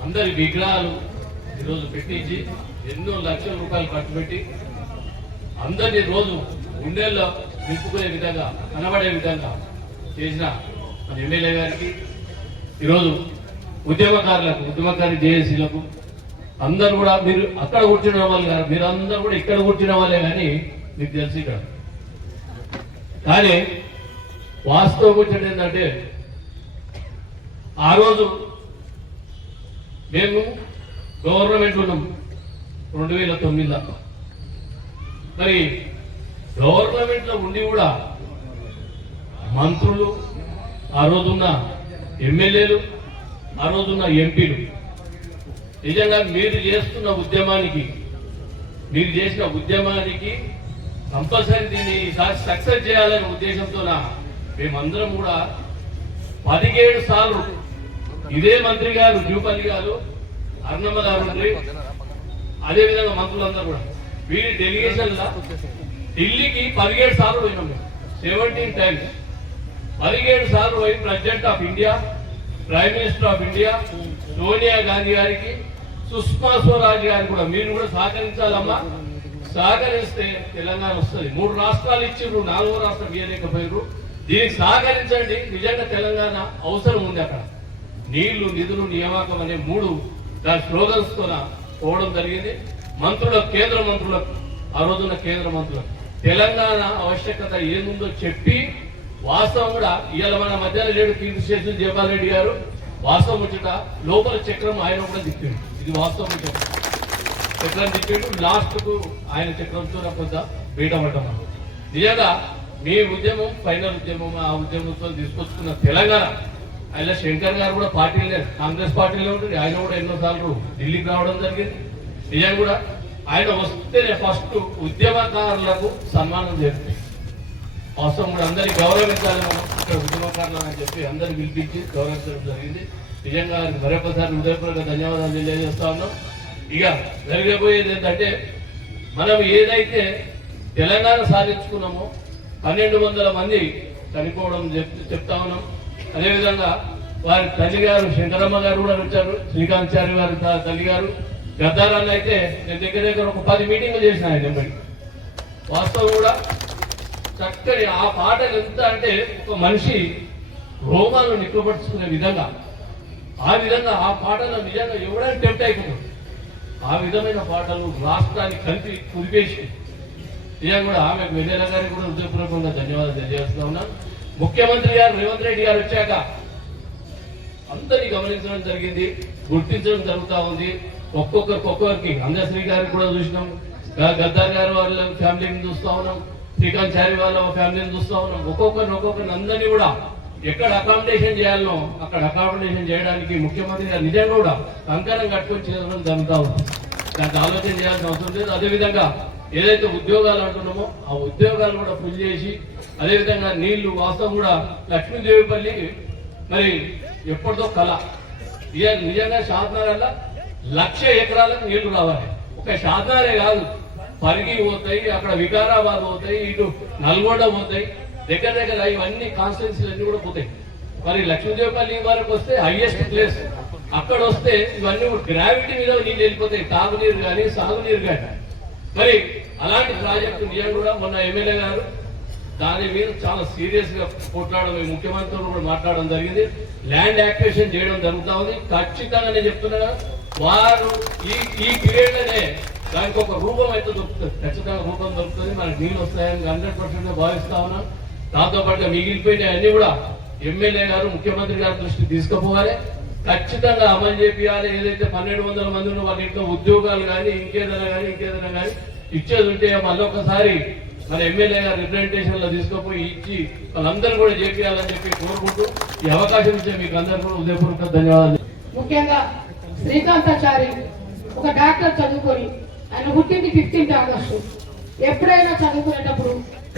అందరి విగ్రహాలు ఈరోజు పెట్టించి ఎన్నో లక్షల రూపాయలు ఖర్చు పెట్టి అందరినీ రోజు గుండెల్లో నింపుకునే విధంగా కనబడే విధంగా చేసిన మన ఎమ్మెల్యే గారికి, ఈరోజు ఉద్యమకారి జేఏసీలకు అందరూ కూడా, మీరు అక్కడ కూర్చున్న వాళ్ళు కాదు, మీరు అందరూ కూడా ఇక్కడ కూర్చున్న వాళ్ళే కానీ మీకు తెలిసి ఇక్కడ. కానీ వాస్తవం వచ్చేది ఏంటంటే ఆ రోజు మేము గవర్నమెంట్ ఉన్నాం 2009లో. మరి గవర్నమెంట్ లో ఉండి కూడా మంత్రులు, ఆ రోజున్న ఎమ్మెల్యేలు, ఆ రోజున్న ఎంపీలు నిజంగా మీరు చేసిన ఉద్యమానికి కంపల్సరీ దీన్ని సక్సెస్ చేయాలనే ఉద్దేశంతో మేమందరం కూడా 17 సార్లు ఇదే మంత్రి గారు జూపల్లి గారు, అర్ణమ్మ గారు, అదేవిధంగా మంత్రులందరూ కూడా వీరి డెలిగేషన్ ఢిల్లీకి 17 సార్లు పోయినాం. 17 టైమ్స్ 17 సార్లు పోయి president of India, prime minister of India Sonia Gandhi గారికి, సుష్మా స్వరాజ్ గారికి కూడా మీరు కూడా సహకరించాలమ్మా, సహకరిస్తే తెలంగాణ వస్తుంది. 3 రాష్ట్రాలు ఇచ్చిండ్రు, 4వ రాష్ట్రం ఇవ్వలేకపోయారు. దీనికి సహకరించండి. నిజంగా తెలంగాణ అవసరం ఉంది. అక్కడ నీళ్లు, నిధులు, నియామకం అనే 3 దాని స్లోగన్స్ తో పోవడం జరిగింది. మంత్రులకు, కేంద్ర మంత్రులకు, ఆ రోజున్న కేంద్ర మంత్రులకు తెలంగాణ ఆవశ్యకత ఏముందో చెప్పి, వాస్తవం కూడా ఇవాళ మన మధ్యలో లేడు కీర్తి శేషులు జయపాల్ రెడ్డి గారు, వాస్తవం వచ్చేట లోపల చక్రం ఆయన కూడా తిప్పిండు. ఇది వాస్తవం, చక్రం తిప్పిండు. లాస్ట్ కు ఆయన చక్రంతో కొంత బయటపడ్డాం. నిజంగా మీ ఉద్యమం ఫైనల్ ఉద్యమం, ఆ ఉద్యమంతో తీసుకొచ్చుకున్న తెలంగాణ. ఆయన శంకర్ గారు కూడా పార్టీలే, కాంగ్రెస్ పార్టీలో ఉంటుంది. ఆయన కూడా ఎన్నోసార్లు ఢిల్లీకి రావడం జరిగింది. నిజంగా కూడా ఆయన వస్తేనే ఫస్ట్ ఉద్యమకారులకు సన్మానం చేస్తుంది. వాస్తవం కూడా అందరికీ గౌరవించాలి మనం ఇక్కడ ఉద్యమకారులు అని చెప్పి అందరిని పిలిపించి గౌరవించడం జరిగింది. నిజంగా మరొకసారి హృదయపూర్వక ధన్యవాదాలు తెలియజేస్తా ఉన్నాం. ఇక జరగబోయేది ఏంటంటే, మనం ఏదైతే తెలంగాణ సాధించుకున్నామో 1200 మంది చనిపోవడం చెప్తా ఉన్నాం. అదేవిధంగా వారి తల్లి గారు శంకరమ్మ గారు కూడా వచ్చారు, శ్రీకాంతాచారి గారి తల్లి గారు. గద్దారాన్ని అయితే నేను దగ్గర ఒక 10 మీటింగ్లు చేసిన ఆయన వెంబడి. వాస్తవం కూడా చక్కని ఆ పాటలు ఎంత అంటే ఒక మనిషి రోమాలను నిక్కుపరుచుకునే విధంగా, ఆ విధంగా ఆ పాటలు నిజంగా ఎవరైనా టెంప్ట్ అయిపోతుంది. ఆ విధమైన పాటలు రాష్ట్రానికి కలిపి కురిపేసి నిజంగా కూడా ఆమెకు వెన్నెల గారికి కూడా హృదయపూర్వకంగా ధన్యవాదాలు తెలియజేస్తా ఉన్నాను. ముఖ్యమంత్రి గారు రేవంత్ రెడ్డి గారు వచ్చాక అందరినీ గమనించడం జరిగింది, గుర్తించడం జరుగుతూ ఉంది. ఒక్కొక్కరికి అందశ్రీ గారికి కూడా చూసినాం, గద్దార్ గారు వాళ్ళ ఫ్యామిలీని చూస్తా ఉన్నాం, శ్రీకాంత్ చారి వాళ్ళ ఫ్యామిలీని చూస్తా ఉన్నాం. ఒక్కొక్కరిని అందరినీ కూడా ఎక్కడ అకామిడేషన్ చేయాలనో అక్కడ అకామిడేషన్ చేయడానికి ముఖ్యమంత్రి గారు నిజంగా కూడా కంకణం కట్టుకొని చేయడం జరుగుతూ ఉంది. దానికి ఆలోచన చేయాల్సిన అవసరం లేదు. అదేవిధంగా ఏదైతే ఉద్యోగాలు అంటున్నామో ఆ ఉద్యోగాలు కూడా ఫుల్ చేసి, అదేవిధంగా నీళ్లు వాస్తవం కూడా లక్ష్మీదేవిపల్లి మరి ఎప్పటిదో కళ. నిజంగా షాద్నగర్లో 1,00,000 ఎకరాలకు నీళ్లు రావాలి. ఒక షాద్నగరే కాదు, పరిగి పోతాయి, అక్కడ వికారాబాద్ పోతాయి, ఇటు నల్గొండ పోతాయి, దగ్గర ఇవన్నీ కాన్స్టిట్యున్సీలు అన్ని కూడా పోతాయి. మరి లక్ష్మీదేవిపల్లి వరకు వస్తే హైయెస్ట్ ప్లేస్, అక్కడ వస్తే ఇవన్నీ గ్రావిటీ మీద నీళ్ళు వెళ్ళిపోతాయి, తాగునీరు కానీ సాగునీరు కానీ. మరి అలాంటి ప్రాజెక్టు నిజంగా కూడా మొన్న ఎమ్మెల్యే గారు దాని మీద చాలా సీరియస్ గా కొట్లాడడం, ముఖ్యమంత్రితో కూడా మాట్లాడడం జరిగింది. ల్యాండ్ యాక్విజిషన్ చేయడం జరుగుతూ ఉంది. ఖచ్చితంగా నేను చెప్తున్నా, వారు ఈ పీరియడ్ లోనే దానికి ఒక రూపం అయితే దొరుకుతుంది, ఖచ్చితంగా రూపం దొరుకుతుంది. మనకి నీళ్ళు వస్తాయని 100% భావిస్తా ఉన్నాం. దాంతో పాటుగా మిగిలిపోయిన అన్ని కూడా ఎమ్మెల్యే గారు ముఖ్యమంత్రి గారి దృష్టికి తీసుకుపోవాలి, ఖచ్చితంగా అమలు చేయాలి. ఏదైతే 1,200 మంది ఉన్న వాళ్ళ ఇంట్లో ఉద్యోగాలు కానీ ఇంకేదైనా కానీ ఇచ్చేది ఉంటే మళ్ళీ ఒకసారి మన ఎమ్మెల్యే గారు రిప్రజెంటేషన్ లో తీసుకుపోయి ఇచ్చి వాళ్ళందరూ కూడా చేయాలని చెప్పి కోరుకుంటూ ఈ అవకాశం ఇచ్చే మీకు అందరూ కూడా హృదయపూర్వక ధన్యవాదాలు. ముఖ్యంగా శ్రీకాంతాచారి ఒక డాక్టర్ చదువుకొని, ఆయన పుట్టింది 15 ఆగస్టు. ఎప్పుడైనా చదువుకునేటప్పుడు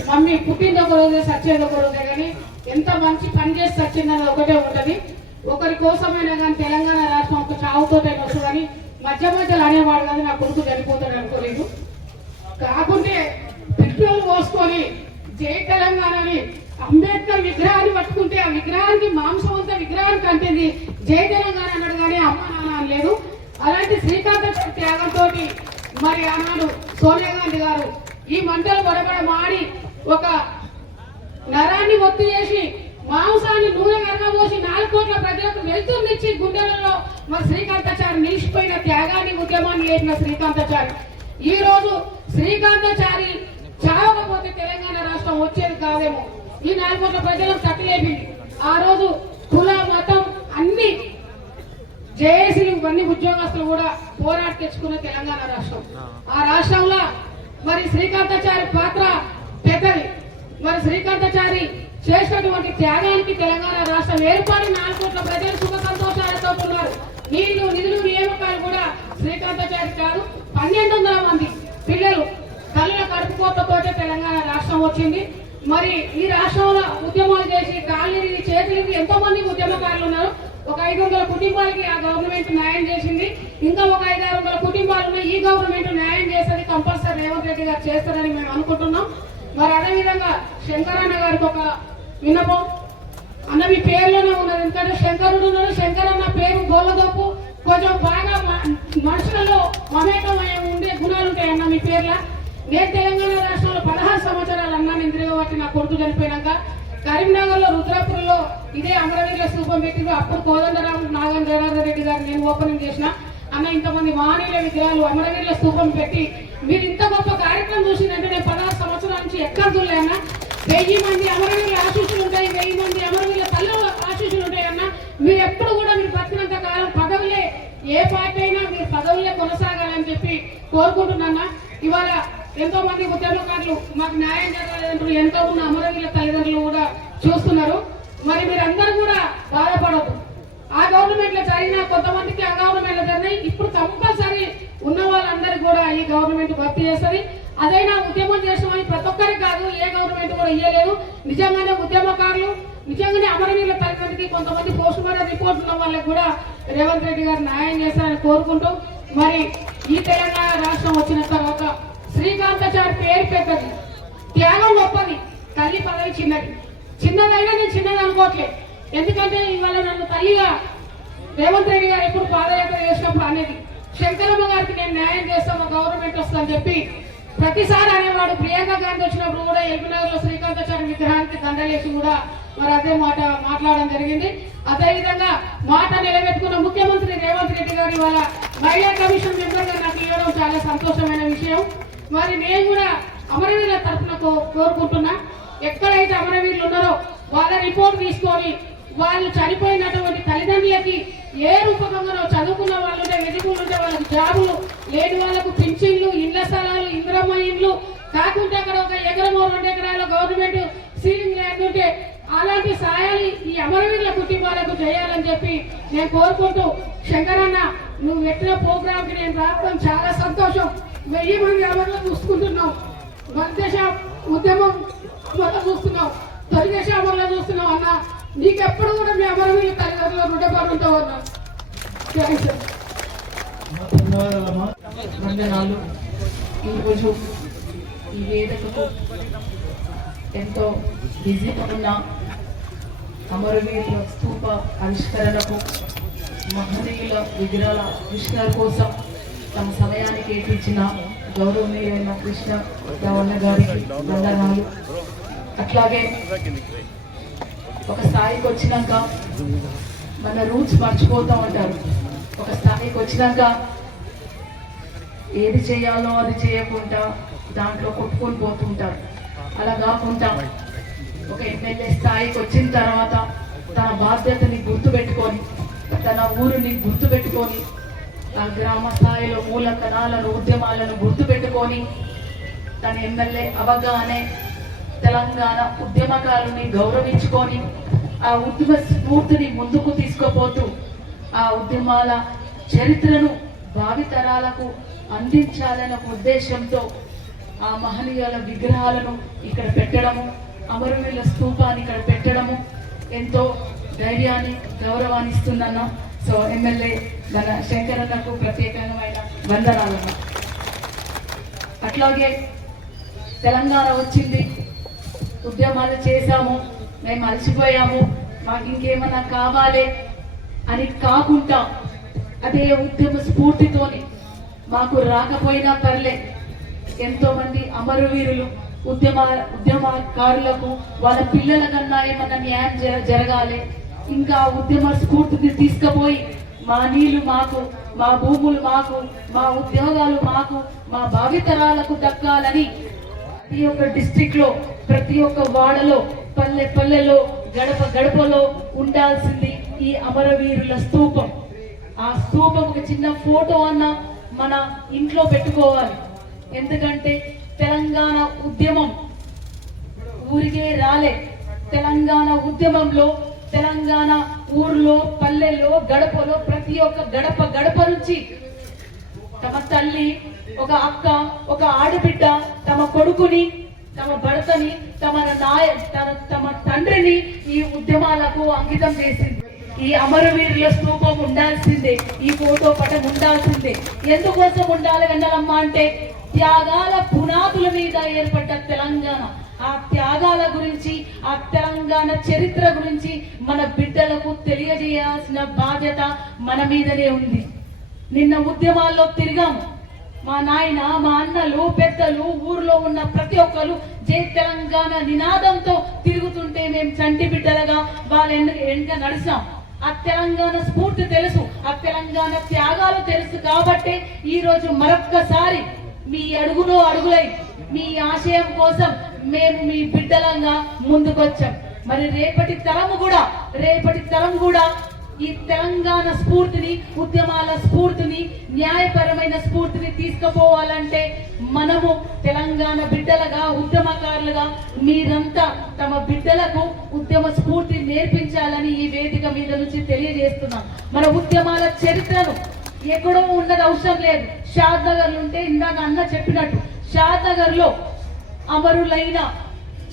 మమ్మీ పుట్టింది ఒక రోజే సచ్చేది ఒక రోజే, కానీ ఎంత మంచి పని చేసి సచ్చిందని ఒకటే ఉంటది. ఒకరి కోసమైనా కానీ తెలంగాణ రాష్ట్రం ఒక చావుతోటైనా వస్తుంది కానీ మధ్యలో అనేవాడు కాదు నా కొడుకు చనిపోతాడు అనుకోలేదు. కాకుంటే పెట్రోల్ పోసుకొని జై తెలంగాణని అంబేద్కర్ విగ్రహాన్ని పట్టుకుంటే ఆ విగ్రహానికి మాంసం అంతా విగ్రహానికి అంటేది జై తెలంగాణ అన్నాడు కానీ అమ్మ నాన్న అనలేదు. అలాంటి శ్రీకాంతాచారి త్యాగంతో మరి ఆనాడు సోనియా గాంధీ గారు ఈ మంటలు గొడబడ మాడి ఒక నరాన్ని ఒత్తి చేసి మాంసాన్ని నూనె కరగబోసి 4 కోట్ల ప్రజలకు వెళ్తున్నిచ్చి గుండెలలో మరి శ్రీకాంతాచారి నిలిచిపోయిన త్యాగాన్ని ఉద్యమాన్ని లేపిన శ్రీకాంతాచారి. ఈ రోజు శ్రీకాంతాచారి చావకపోతే తెలంగాణ రాష్ట్రం వచ్చేది కాదేమో. ఈ 4 కోట్ల ప్రజలకు తట్టులేపింది. ఆ రోజు కుల మతం అన్ని జేఏసీలు ఇవన్నీ ఉద్యోగస్తులు కూడా పోరాట తెచ్చుకున్న తెలంగాణ రాష్ట్రం. ఆ రాష్ట్రంలో మరి శ్రీకాంతాచారి పాత్ర పెద్దది. మరి శ్రీకాంతాచారి చేసినటువంటి త్యాగానికి తెలంగాణ రాష్ట్రం ఏర్పడి 4 కోట్ల ప్రజలు సుఖ సంతోషాలతో ఉన్నారు. నీళ్లు నిధులు నియామకాలు కూడా శ్రీకాంతాచారి కాదు, 1,200 మంది పిల్లలు తల్లుల కడుపుకోతతోటే తెలంగాణ రాష్ట్రం వచ్చింది. మరి ఈ రాష్ట్రంలో ఉద్యమాలు చేసి కాళ్ళని చేతులకి ఎంతో మంది ఉద్యమకారులు ఉన్నారు. ఒక 500 కుటుంబాలకి ఆ గవర్నమెంట్ న్యాయం చేసింది. ఇంకా ఒక 500-600 కుటుంబాలు ఉన్నాయి. ఈ గవర్నమెంట్ న్యాయం చేస్తుంది, కంపల్సరీ రేవంత్ రెడ్డి గారు చేస్తారని మేము అనుకుంటున్నాం. మరి అదేవిధంగా శంకరన్న గారికి ఒక విన్నపం అన్న, మీ పేర్లోనే ఉన్నది. ఎందుకంటే శంకరుడు ఉన్నాడు, శంకరన్న పేరు గోళ్ళదోపు, కొంచెం బాగా మనుషులలో మమేకమై ఉండే గుణాలు ఉంటాయన్న మీ పేర్ల. నేను తెలంగాణ రాష్ట్రంలో 16 సంవత్సరాలు అన్నా నేను తిరగబట్టి నా కొడుకు చనిపోయినాక కరీంనగర్ లో రుద్రాపురంలో ఇదే అమరవీరుల స్థూపం పెట్టింది. అప్పుడు కోదండరామ్ నాగన్ జనార్దన్ రెడ్డి గారు నేను ఓపెనింగ్ చేసిన. అన్న ఇంతమంది మహనీయుల విగ్రహాలు అమరవీరుల స్థూపం పెట్టి మీరు ఇంత గొప్ప కార్యక్రమం చూసిందంటే నేను 16 సంవత్సరాల నుంచి ఎక్కడ చూడలేనా. 1000 మంది అమరవీరుల ఆశీస్సులు ఉంటాయి, 1000 మంది అమరవీరుల తల్లుల ఆశీస్సులు ఉంటాయన్న. మీరు ఎప్పుడు కూడా మీరు బతికినంత కాలం పదవులే, ఏ పార్టీ అయినా మీరు పదవులే కొనసాగాలని చెప్పి కోరుకుంటున్నా. ఇవాళ ఎంతో మంది ఉద్యమకారులు మాకు న్యాయం జరగాలంటారు, ఎంతో ఉన్న అమరవీరుల తల్లిదండ్రులు కూడా చూస్తున్నారు. మరి మీరందరూ కూడా బాధపడద్దు. ఆ గవర్నమెంట్ లో జరిగిన కొంతమందికి ఆ గవర్నమెంట్ లో జరిగినాయి. ఇప్పుడు కంపల్సరీ ఉన్న వాళ్ళందరికీ కూడా ఈ గవర్నమెంట్ భర్తీ చేస్తుంది. అదైనా ఉద్యమం చేసామని ప్రతి ఒక్కరికి కాదు, ఏ గవర్నమెంట్ కూడా ఇయ్యలేదు. నిజంగానే ఉద్యమకారులు, నిజంగానే అమరవీరుల తల్లిదండ్రులకి కొంతమంది పోస్ట్ మార్టం రిపోర్ట్ ఉన్న వాళ్ళకి కూడా రేవంత్ రెడ్డి గారు న్యాయం చేస్తారని కోరుకుంటూ, మరి ఈ తెలంగాణ రాష్ట్రం వచ్చిన తర్వాత శ్రీకాంతాచారి పేరు పెద్దది, త్యాగం గొప్పది, తల్లి పదవి చిన్నది. చిన్నదైనా నేను చిన్నది అనుకోవట్లేదు. ఎందుకంటే ఇవాళ నన్ను తల్లిగా రేవంత్ రెడ్డి గారు ఎప్పుడు పాదయాత్ర చేసినప్పుడు అనేది శంకరమ్మ గారికి నేను న్యాయం చేస్తాను, గవర్నమెంట్ వస్తుందని చెప్పి ప్రతిసారి అనేవాడు. ప్రియాంక గాంధీ వచ్చినప్పుడు కూడా ఎల్బీనగర్ లో శ్రీకాంతాచారి విగ్రహానికి దండలేసి కూడా మరి అదే మాట మాట్లాడడం జరిగింది. అదేవిధంగా మాట నిలబెట్టుకున్న ముఖ్యమంత్రి రేవంత్ రెడ్డి గారి వాళ్ళ మహిళా కమిషన్ మెంబర్ గా నాకు ఇవ్వడం చాలా సంతోషమైన విషయం. మరి నేను కూడా అమరవీరుల తరఫున కోరుకుంటున్నా, ఎక్కడైతే అమరవీరులు ఉన్నారో వాళ్ళ రిపోర్ట్ తీసుకొని వాళ్ళు చనిపోయినటువంటి తల్లిదండ్రులకి ఏ రూపకంగా చదువుకున్న వాళ్ళు ఉంటే వెతుకులు ఉంటే వాళ్ళకి జాబులు లేని వాళ్ళకు పింఛన్లు, ఇళ్ల స్థలాలు, ఇంద్రమ్మ ఇండ్లు కాకుంటే అక్కడ ఒక ఎకరమో 2 ఎకరాల గవర్నమెంట్ సీలింగ్ ల్యాండ్ ఉంటే అలాంటి సాయాలు ఈ అమరవీరుల కుటుంబాలకు చేయాలని చెప్పి నేను కోరుకుంటూ, శంకరన్న నువ్వు పెట్టిన ప్రోగ్రామ్ కి నేను రావడం చాలా సంతోషం. 1000 మంది అమరులు చూసుకుంటున్నావు, భారతదేశ ఉద్యమం చూస్తున్నావు, తొలిదేశ అమరులు చూస్తున్నావు అన్న. నీకెప్పుడు కూడా మీ అమరవీరుల తల్లిదండ్రులు రుణపడి ఉంటావు అన్న. ధన్యవాదాలమ్మా. వందనాలు. ఈరోజు ఈ వేదికకు ఎంతో బిజీగా ఉన్న అమరవీరుల స్తూప ఆవిష్కరణకు, మహనీయుల విగ్రహాల ఆవిష్కరణ కోసం తమ సమయాన్ని కేటాయించిన గౌరవనీయులైన కృష్ణ రావణ గారికి వందనాలు. అట్లాగే ఒక స్థాయికి వచ్చినాక మన రూట్స్ మర్చిపోతూ ఉంటారు. ఒక స్థాయికి వచ్చినాక ఏది చేయాలో అది చేయకుండా దాంట్లో కొట్టుకొని పోతుంటారు. అలా కాకుండా ఒక ఎమ్మెల్యే స్థాయికి వచ్చిన తర్వాత తన బాధ్యతని గుర్తుపెట్టుకొని, తన ఊరిని గుర్తుపెట్టుకొని, ఆ గ్రామ స్థాయిలో మూల కణాలను, ఉద్యమాలను గుర్తుపెట్టుకొని, తన ఎమ్మెల్యే అవగానే తెలంగాణ ఉద్యమకారుని గౌరవించుకొని, ఆ ఉద్యమ స్ఫూర్తిని ముందుకు తీసుకుపోతూ ఆ ఉద్యమాల చరిత్రను భావితరాలకు అందించాలనే ఉద్దేశంతో ఆ మహనీయుల విగ్రహాలను ఇక్కడ పెట్టడము, అమరవీరుల స్తూపాన్ని ఇక్కడ పెట్టడము ఎంతో ధైర్యాన్ని, గౌరవాన్ని ఇస్తుందన్న. సో ఎమ్మెల్యే మన శంకరన్నకు ప్రత్యేకమైన వందనాలన్న. అట్లాగే తెలంగాణ వచ్చింది, ఉద్యమాలు చేశాము, మేము అలసిపోయాము, మాకు ఇంకేమన్నా కావాలి అని కాకుండా అదే ఉద్యమ స్ఫూర్తితోని మాకు రాకపోయినా పర్లే, ఎంతో మంది అమరవీరులు ఉద్యమకారులకు వాళ్ళ పిల్లల కన్నా ఏమన్నా న్యాయం జరగాలి, ఇంకా ఉద్యమ స్ఫూర్తిని తీసుకుపోయి మా నీళ్లు మాకు, మా భూములు మాకు, మా ఉద్యోగాలు మాకు, మా భావితరాలకు దక్కాలని ప్రతి ఒక్క డిస్ట్రిక్ట్ లో, ప్రతి ఒక్క వాడలో, పల్లె పల్లెలో, గడప గడపలో ఉండాల్సింది ఈ అమరవీరుల స్తూపం. ఆ స్తూపం ఒక చిన్న ఫోటో అన్న మన ఇంట్లో పెట్టుకోవాలి. ఎందుకంటే తెలంగాణ ఉద్యమం ఊరికే రాలే. తెలంగాణ ఉద్యమంలో తెలంగాణ ఊర్లో, పల్లెల్లో, గడపలో, ప్రతి ఒక్క గడప గడప నుంచి తమ తల్లి, ఒక అక్క, ఒక ఆడబిడ్డ తమ కొడుకుని, తమ భర్తని, తమ తండ్రిని ఈ ఉద్యమాలకు అంకితం చేసింది. ఈ అమరవీరుల స్తూపం ఉండాల్సిందే, ఈ ఫోటో పటం ఉండాల్సిందే. ఎందుకోసం ఉండాలి వెన్నలమ్మ అంటే త్యాగాల పునాదుల మీద ఏర్పడ్డ తెలంగాణ, ఆ త్యాగాల గురించి, ఆ తెలంగాణ చరిత్ర గురించి మన బిడ్డలకు తెలియజేయాల్సిన బాధ్యత మన మీదనే ఉంది. నిన్న ఉద్యమాల్లో తిరిగాము. మా నాయన, మా అన్నలు, పెద్దలు, ఊర్లో ఉన్న ప్రతి ఒక్కరు జై తెలంగాణ నినాదంతో తిరుగుతుంటే మేము చంటి బిడ్డలుగా వాళ్ళ వెనుక నడిచాం. ఆ తెలంగాణ స్ఫూర్తి తెలుసు, ఆ తెలంగాణ త్యాగాలు తెలుసు. కాబట్టే ఈ రోజు మరొక్కసారి మీ అడుగులో అడుగులై మీ ఆశయం కోసం మేము మీ బిడ్డలంగా ముందుకొచ్చాం. మరి రేపటి తరం కూడా ఈ తెలంగాణ స్ఫూర్తిని, ఉద్యమాల స్ఫూర్తిని, న్యాయపరమైన స్ఫూర్తిని తీసుకుపోవాలంటే మనము తెలంగాణ బిడ్డలుగా, ఉద్యమకారులుగా మీరంతా తమ బిడ్డలకు ఉద్యమ స్ఫూర్తి నేర్పించాలని ఈ వేదిక మీద నుంచి తెలియజేస్తున్నాం. మన ఉద్యమాల చరిత్రను ఎక్కడో ఉన్నది అవసరం లేదు. షాద్ నగర్ ఉంటే ఇందాక అన్న చెప్పినట్టు షాద్ నగర్ లో అమరులైన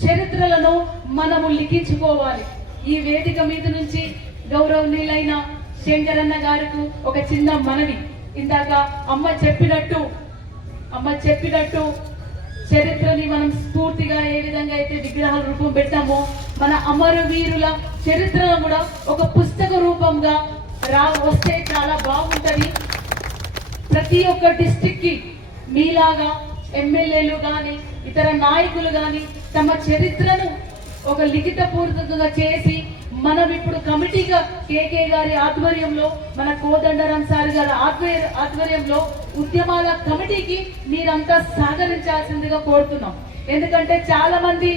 చరిత్రలను మనము లిఖించుకోవాలి. ఈ వేదిక మీద నుంచి గౌరవనీయులైన శంకరన్న గారికి ఒక చిన్న మనవి. ఇందాక అమ్మ చెప్పినట్టు చరిత్రని మనం స్ఫూర్తిగా ఏ విధంగా అయితే విగ్రహాల రూపం పెట్టామో, మన అమరవీరుల చరిత్రను కూడా ఒక పుస్తక రూపంగా వస్తే చాలా బాగుంటది. ప్రతి ఒక్క డిస్ట్రిక్ట్ కి మీలాగా ఎమ్మెల్యేలు గాని, ఇతర నాయకులు గాని తమ చరిత్రను ఒక లిఖిత పూర్వకంగా చేసి, మనం ఇప్పుడు కమిటీగా కేకే గారి ఆధ్వర్యంలో, మన కోదండరాం సార్ గారి ఆధ్వర్యంలో ఉద్యమాల కమిటీకి మీరంతా సహకరించాల్సిందిగా కోరుతున్నాం. ఎందుకంటే చాలా మంది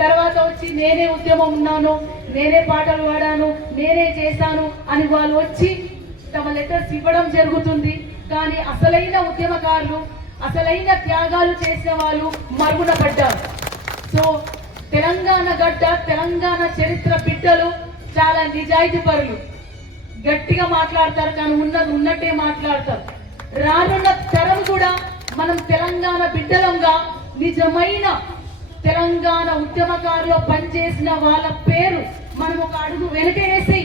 తర్వాత వచ్చి నేనే ఉద్యమం ఉన్నాను, నేనే పాటలు పాడాను, నేనే చేశాను అని వాళ్ళు వచ్చి తమ లెటర్స్ ఇవ్వడం జరుగుతుంది. కానీ అసలైన ఉద్యమకారులు, అసలైన త్యాగాలు చేసిన వాళ్ళు మరుగున పడ్డారు. సో తెలంగాణ గడ్డ, తెలంగాణ చరిత్ర బిడ్డలు చాలా నిజాయితీ పరులు, గట్టిగా మాట్లాడతారు, కానీ ఉన్నది ఉన్నట్టే మాట్లాడతారు. రానున్న తరం కూడా మనం తెలంగాణ బిడ్డలంగా నిజమైన తెలంగాణ ఉద్యమకారులో పనిచేసిన వాళ్ళ పేరు మనం ఒక అడుగు వెనకేసి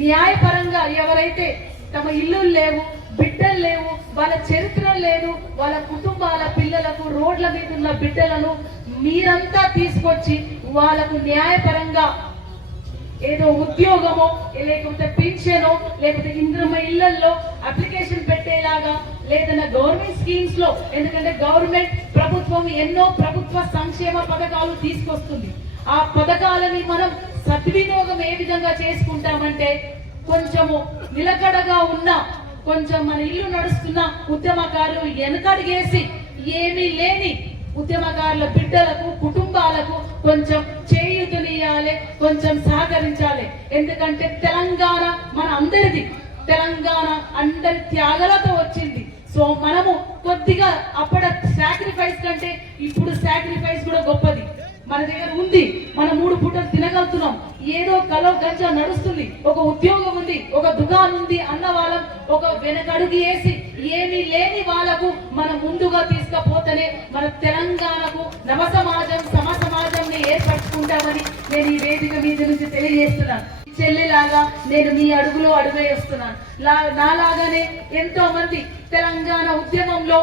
న్యాయపరంగా ఎవరైతే తమ ఇల్లు లేవు, బిడ్డలు లేవు, వాళ్ళ చరిత్ర లేదు, వాళ్ళ కుటుంబాల పిల్లలకు రోడ్ల మీద ఉన్న బిడ్డలను మీరంతా తీసుకొచ్చి వాళ్ళకు న్యాయపరంగా ఏదో ఉద్యోగమో లేకపోతే పింఛనో లేకపోతే ఇంద్రమ ఇళ్లలో అప్లికేషన్ పెట్టేలాగా లేదన్నా గవర్నమెంట్ స్కీమ్స్ లో, ఎందుకంటే గవర్నమెంట్ ప్రభుత్వం ఎన్నో ప్రభుత్వ సంక్షేమ పథకాలు తీసుకొస్తుంది. ఆ పథకాలని మనం సద్వినియోగం ఏ విధంగా చేసుకుంటామంటే కొంచెము నిలకడగా ఉన్న, కొంచెం మన ఇల్లు నడుస్తున్న ఉద్యమకారులు వెనకడిగేసి ఏమీ లేని ఉద్యమకారుల బిడ్డలకు, కుటుంబాలకు కొంచెం చేయూతనియాలి, కొంచెం సహకరించాలి. ఎందుకంటే తెలంగాణ మన అందరిది, తెలంగాణ అందరి త్యాగాలతో వచ్చింది. సో మనము కొద్దిగా అప్పటి సాక్రిఫైస్ కంటే ఇప్పుడు సాక్రిఫైస్ కూడా గొప్పది. మన దగ్గర ఉంది, మన 3 పూటలు తినగలుగుతున్నాం, ఏదో కలో గంజ నడుస్తుంది, ఒక ఉద్యోగం ఉంది, ఒక దుకాణం ఉంది అన్న వాళ్ళం ఒక వెనకడుగు వేసి ఏమీ లేని వాళ్ళకు మనం ముందుగా తీసుకుపోతేనే మన తెలంగాణకు నవ సమాజం, సమ సమాజంని ఏర్పరచుకుంటామని నేను ఈ వేదిక మీద నుంచి తెలియజేస్తున్నాను. చెల్లిలాగా నేను మీ అడుగులో అడుగేస్తున్నాను. నాలాగానే ఎంతో మంది తెలంగాణ ఉద్యమంలో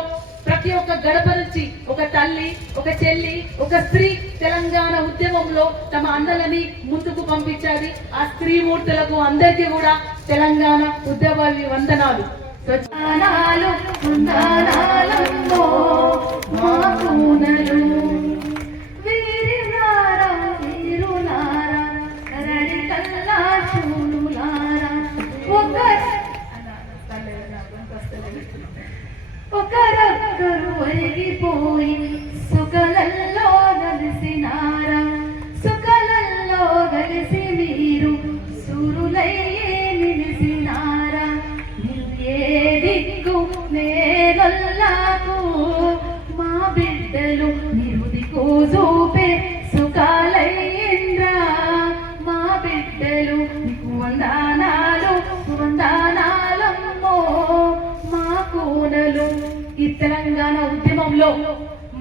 ప్రతి ఒక్క గడప నుంచి ఒక తల్లి, ఒక చెల్లి, ఒక స్త్రీ తెలంగాణ ఉద్యమంలో తమ అన్నలని ముందుకు పంపించాలి. ఆ స్త్రీ మూర్తులకు అందరికీ కూడా తెలంగాణ ఉద్యమ వందనాలు. ఒకరొక్కరు ఒరిగిపోయి సుఖలల్లో కలిసినారా, సుఖలల్లో కలిసి మీరు సురులయ్యే నిలిసినారా. మీరు ఏ దిక్కు నేనొల్లాకు మా బిడ్డలు మీరు దిక్కు చూపే సుఖాలయ్యిండ్రా. మా బిడ్డలు మీకు వందనాలు, వందనాలమ్మో మా కూనలు. ఈ తెలంగాణ ఉద్యమంలో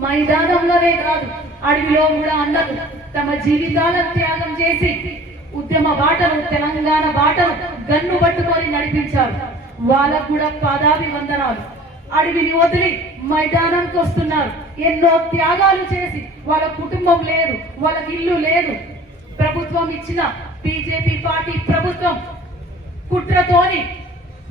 మైదానంలోనే కాదు, అడవిలో కూడా అన్నలు తమ జీవితాలను త్యాగం చేసి ఉద్యమ బాటను, తెలంగాణ బాటను గన్ను పట్టుకొని నడిపించారు. వాళ్ళకు కూడా పాదాభివందనాలు. అడవిని వదిలి మైదానంకి వస్తున్నారు, ఎన్నో త్యాగాలు చేసి. వాళ్ళ కుటుంబం లేదు, వాళ్ళకి ఇల్లు లేదు. ప్రభుత్వం ఇచ్చిన బీజేపీ పార్టీ ప్రభుత్వం కుట్రతోని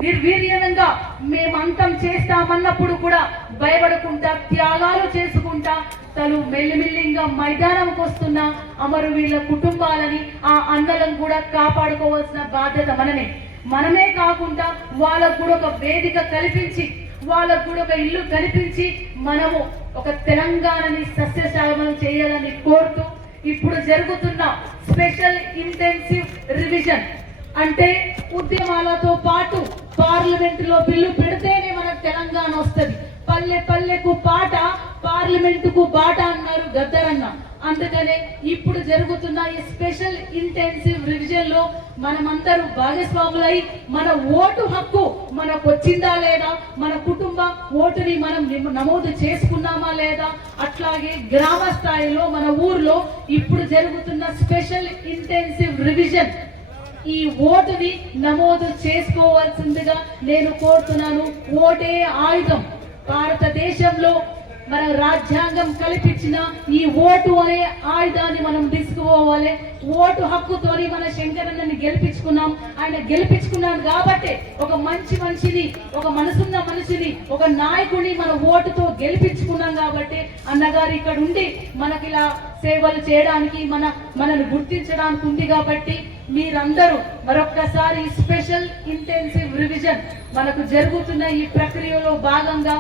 నిర్వీర్యంగా మేము అంతం చేస్తామన్నప్పుడు కూడా భయపడకుండా త్యాగాలు చేసుకుంటా తను మెల్లిమెల్లిగా మైదానంకి వస్తున్న అమరవీరుల కుటుంబాలని, ఆ అన్నలను కూడా కాపాడుకోవాల్సిన బాధ్యత మనమే కాకుండా వాళ్ళకు కూడా ఒక వేదిక కల్పించి, వాళ్ళకు కూడా ఒక ఇల్లు కల్పించి మనము ఒక తెలంగాణని సస్యశ్యామలం చేయాలని కోరుతూ, ఇప్పుడు జరుగుతున్న స్పెషల్ ఇంటెన్సివ్ రివిజన్ అంటే ఉద్యమాలతో పాటు పార్లమెంటులో బిల్లు పెడితేనే మనకు తెలంగాణ వస్తుంది. పల్లె పల్లెకు పాట, పార్లమెంటుకు బాట అన్నారు గద్దరన్న. అందుకనే ఇప్పుడు జరుగుతున్న ఈ స్పెషల్ ఇంటెన్సివ్ రివిజన్ లో మనమందరూ భాగస్వాములై మన ఓటు హక్కు మనకు వచ్చిందా లేదా, మన కుటుంబ ఓటుని మనం నమోదు చేసుకున్నామా లేదా, అట్లాగే గ్రామ స్థాయిలో మన ఊర్లో ఇప్పుడు జరుగుతున్న స్పెషల్ ఇంటెన్సివ్ రివిజన్ ఈ ఓటుని నమోదు చేసుకోవాల్సిందిగా నేను కోరుతున్నాను. ఓటే ఆయుధం. భారతదేశంలో మన రాజ్యాంగం కల్పించిన ఈ ఓటు అనే ఆయుధాన్ని మనం తీసుకోవాలి. ఓటు హక్కుతోని మన శంకరన్నని గెలిపించుకున్నాం. ఆయన గెలిపించుకున్నాం కాబట్టి ఒక మంచి మనిషిని, ఒక మనసున్న మనిషిని, ఒక నాయకుడిని మన ఓటుతో గెలిపించుకున్నాం కాబట్టి అన్నగారు ఇక్కడ ఉండి మనకి ఇలా సేవలు చేయడానికి, మనల్ని గుర్తించడానికి ఉంది. కాబట్టి మీరందరూ మరొక్కసారి స్పెషల్ ఇంటెన్సివ్ రివిజన్ మనకు జరుగుతున్న ఈ ప్రక్రియలో భాగంగా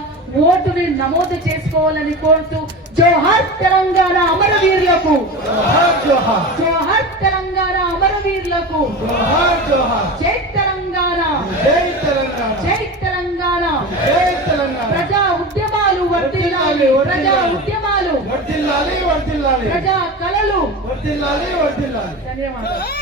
ఓటుని నమోదు చేసుకోవాలని కోరుతూ జోహార్ తెలంగాణ అమరవీరులకు, జోహార్ జోహార్ జోహార్ తెలంగాణ అమరవీరులకు, జోహార్ జోహార్ జై తెలంగాణ, జై తెలంగాణ జై తెలంగాణ. జై తెలంగాణ ప్రజా ఉద్యమాలు వర్ధిల్లాలి, ప్రజా ఉద్యమాలు, వర్ధిల్లాలి వర్ధిల్లాలి ప్రజా కళలు. వర్ధిల్లాలి వర్ధిల్లాలి. ధన్యవాదాలు.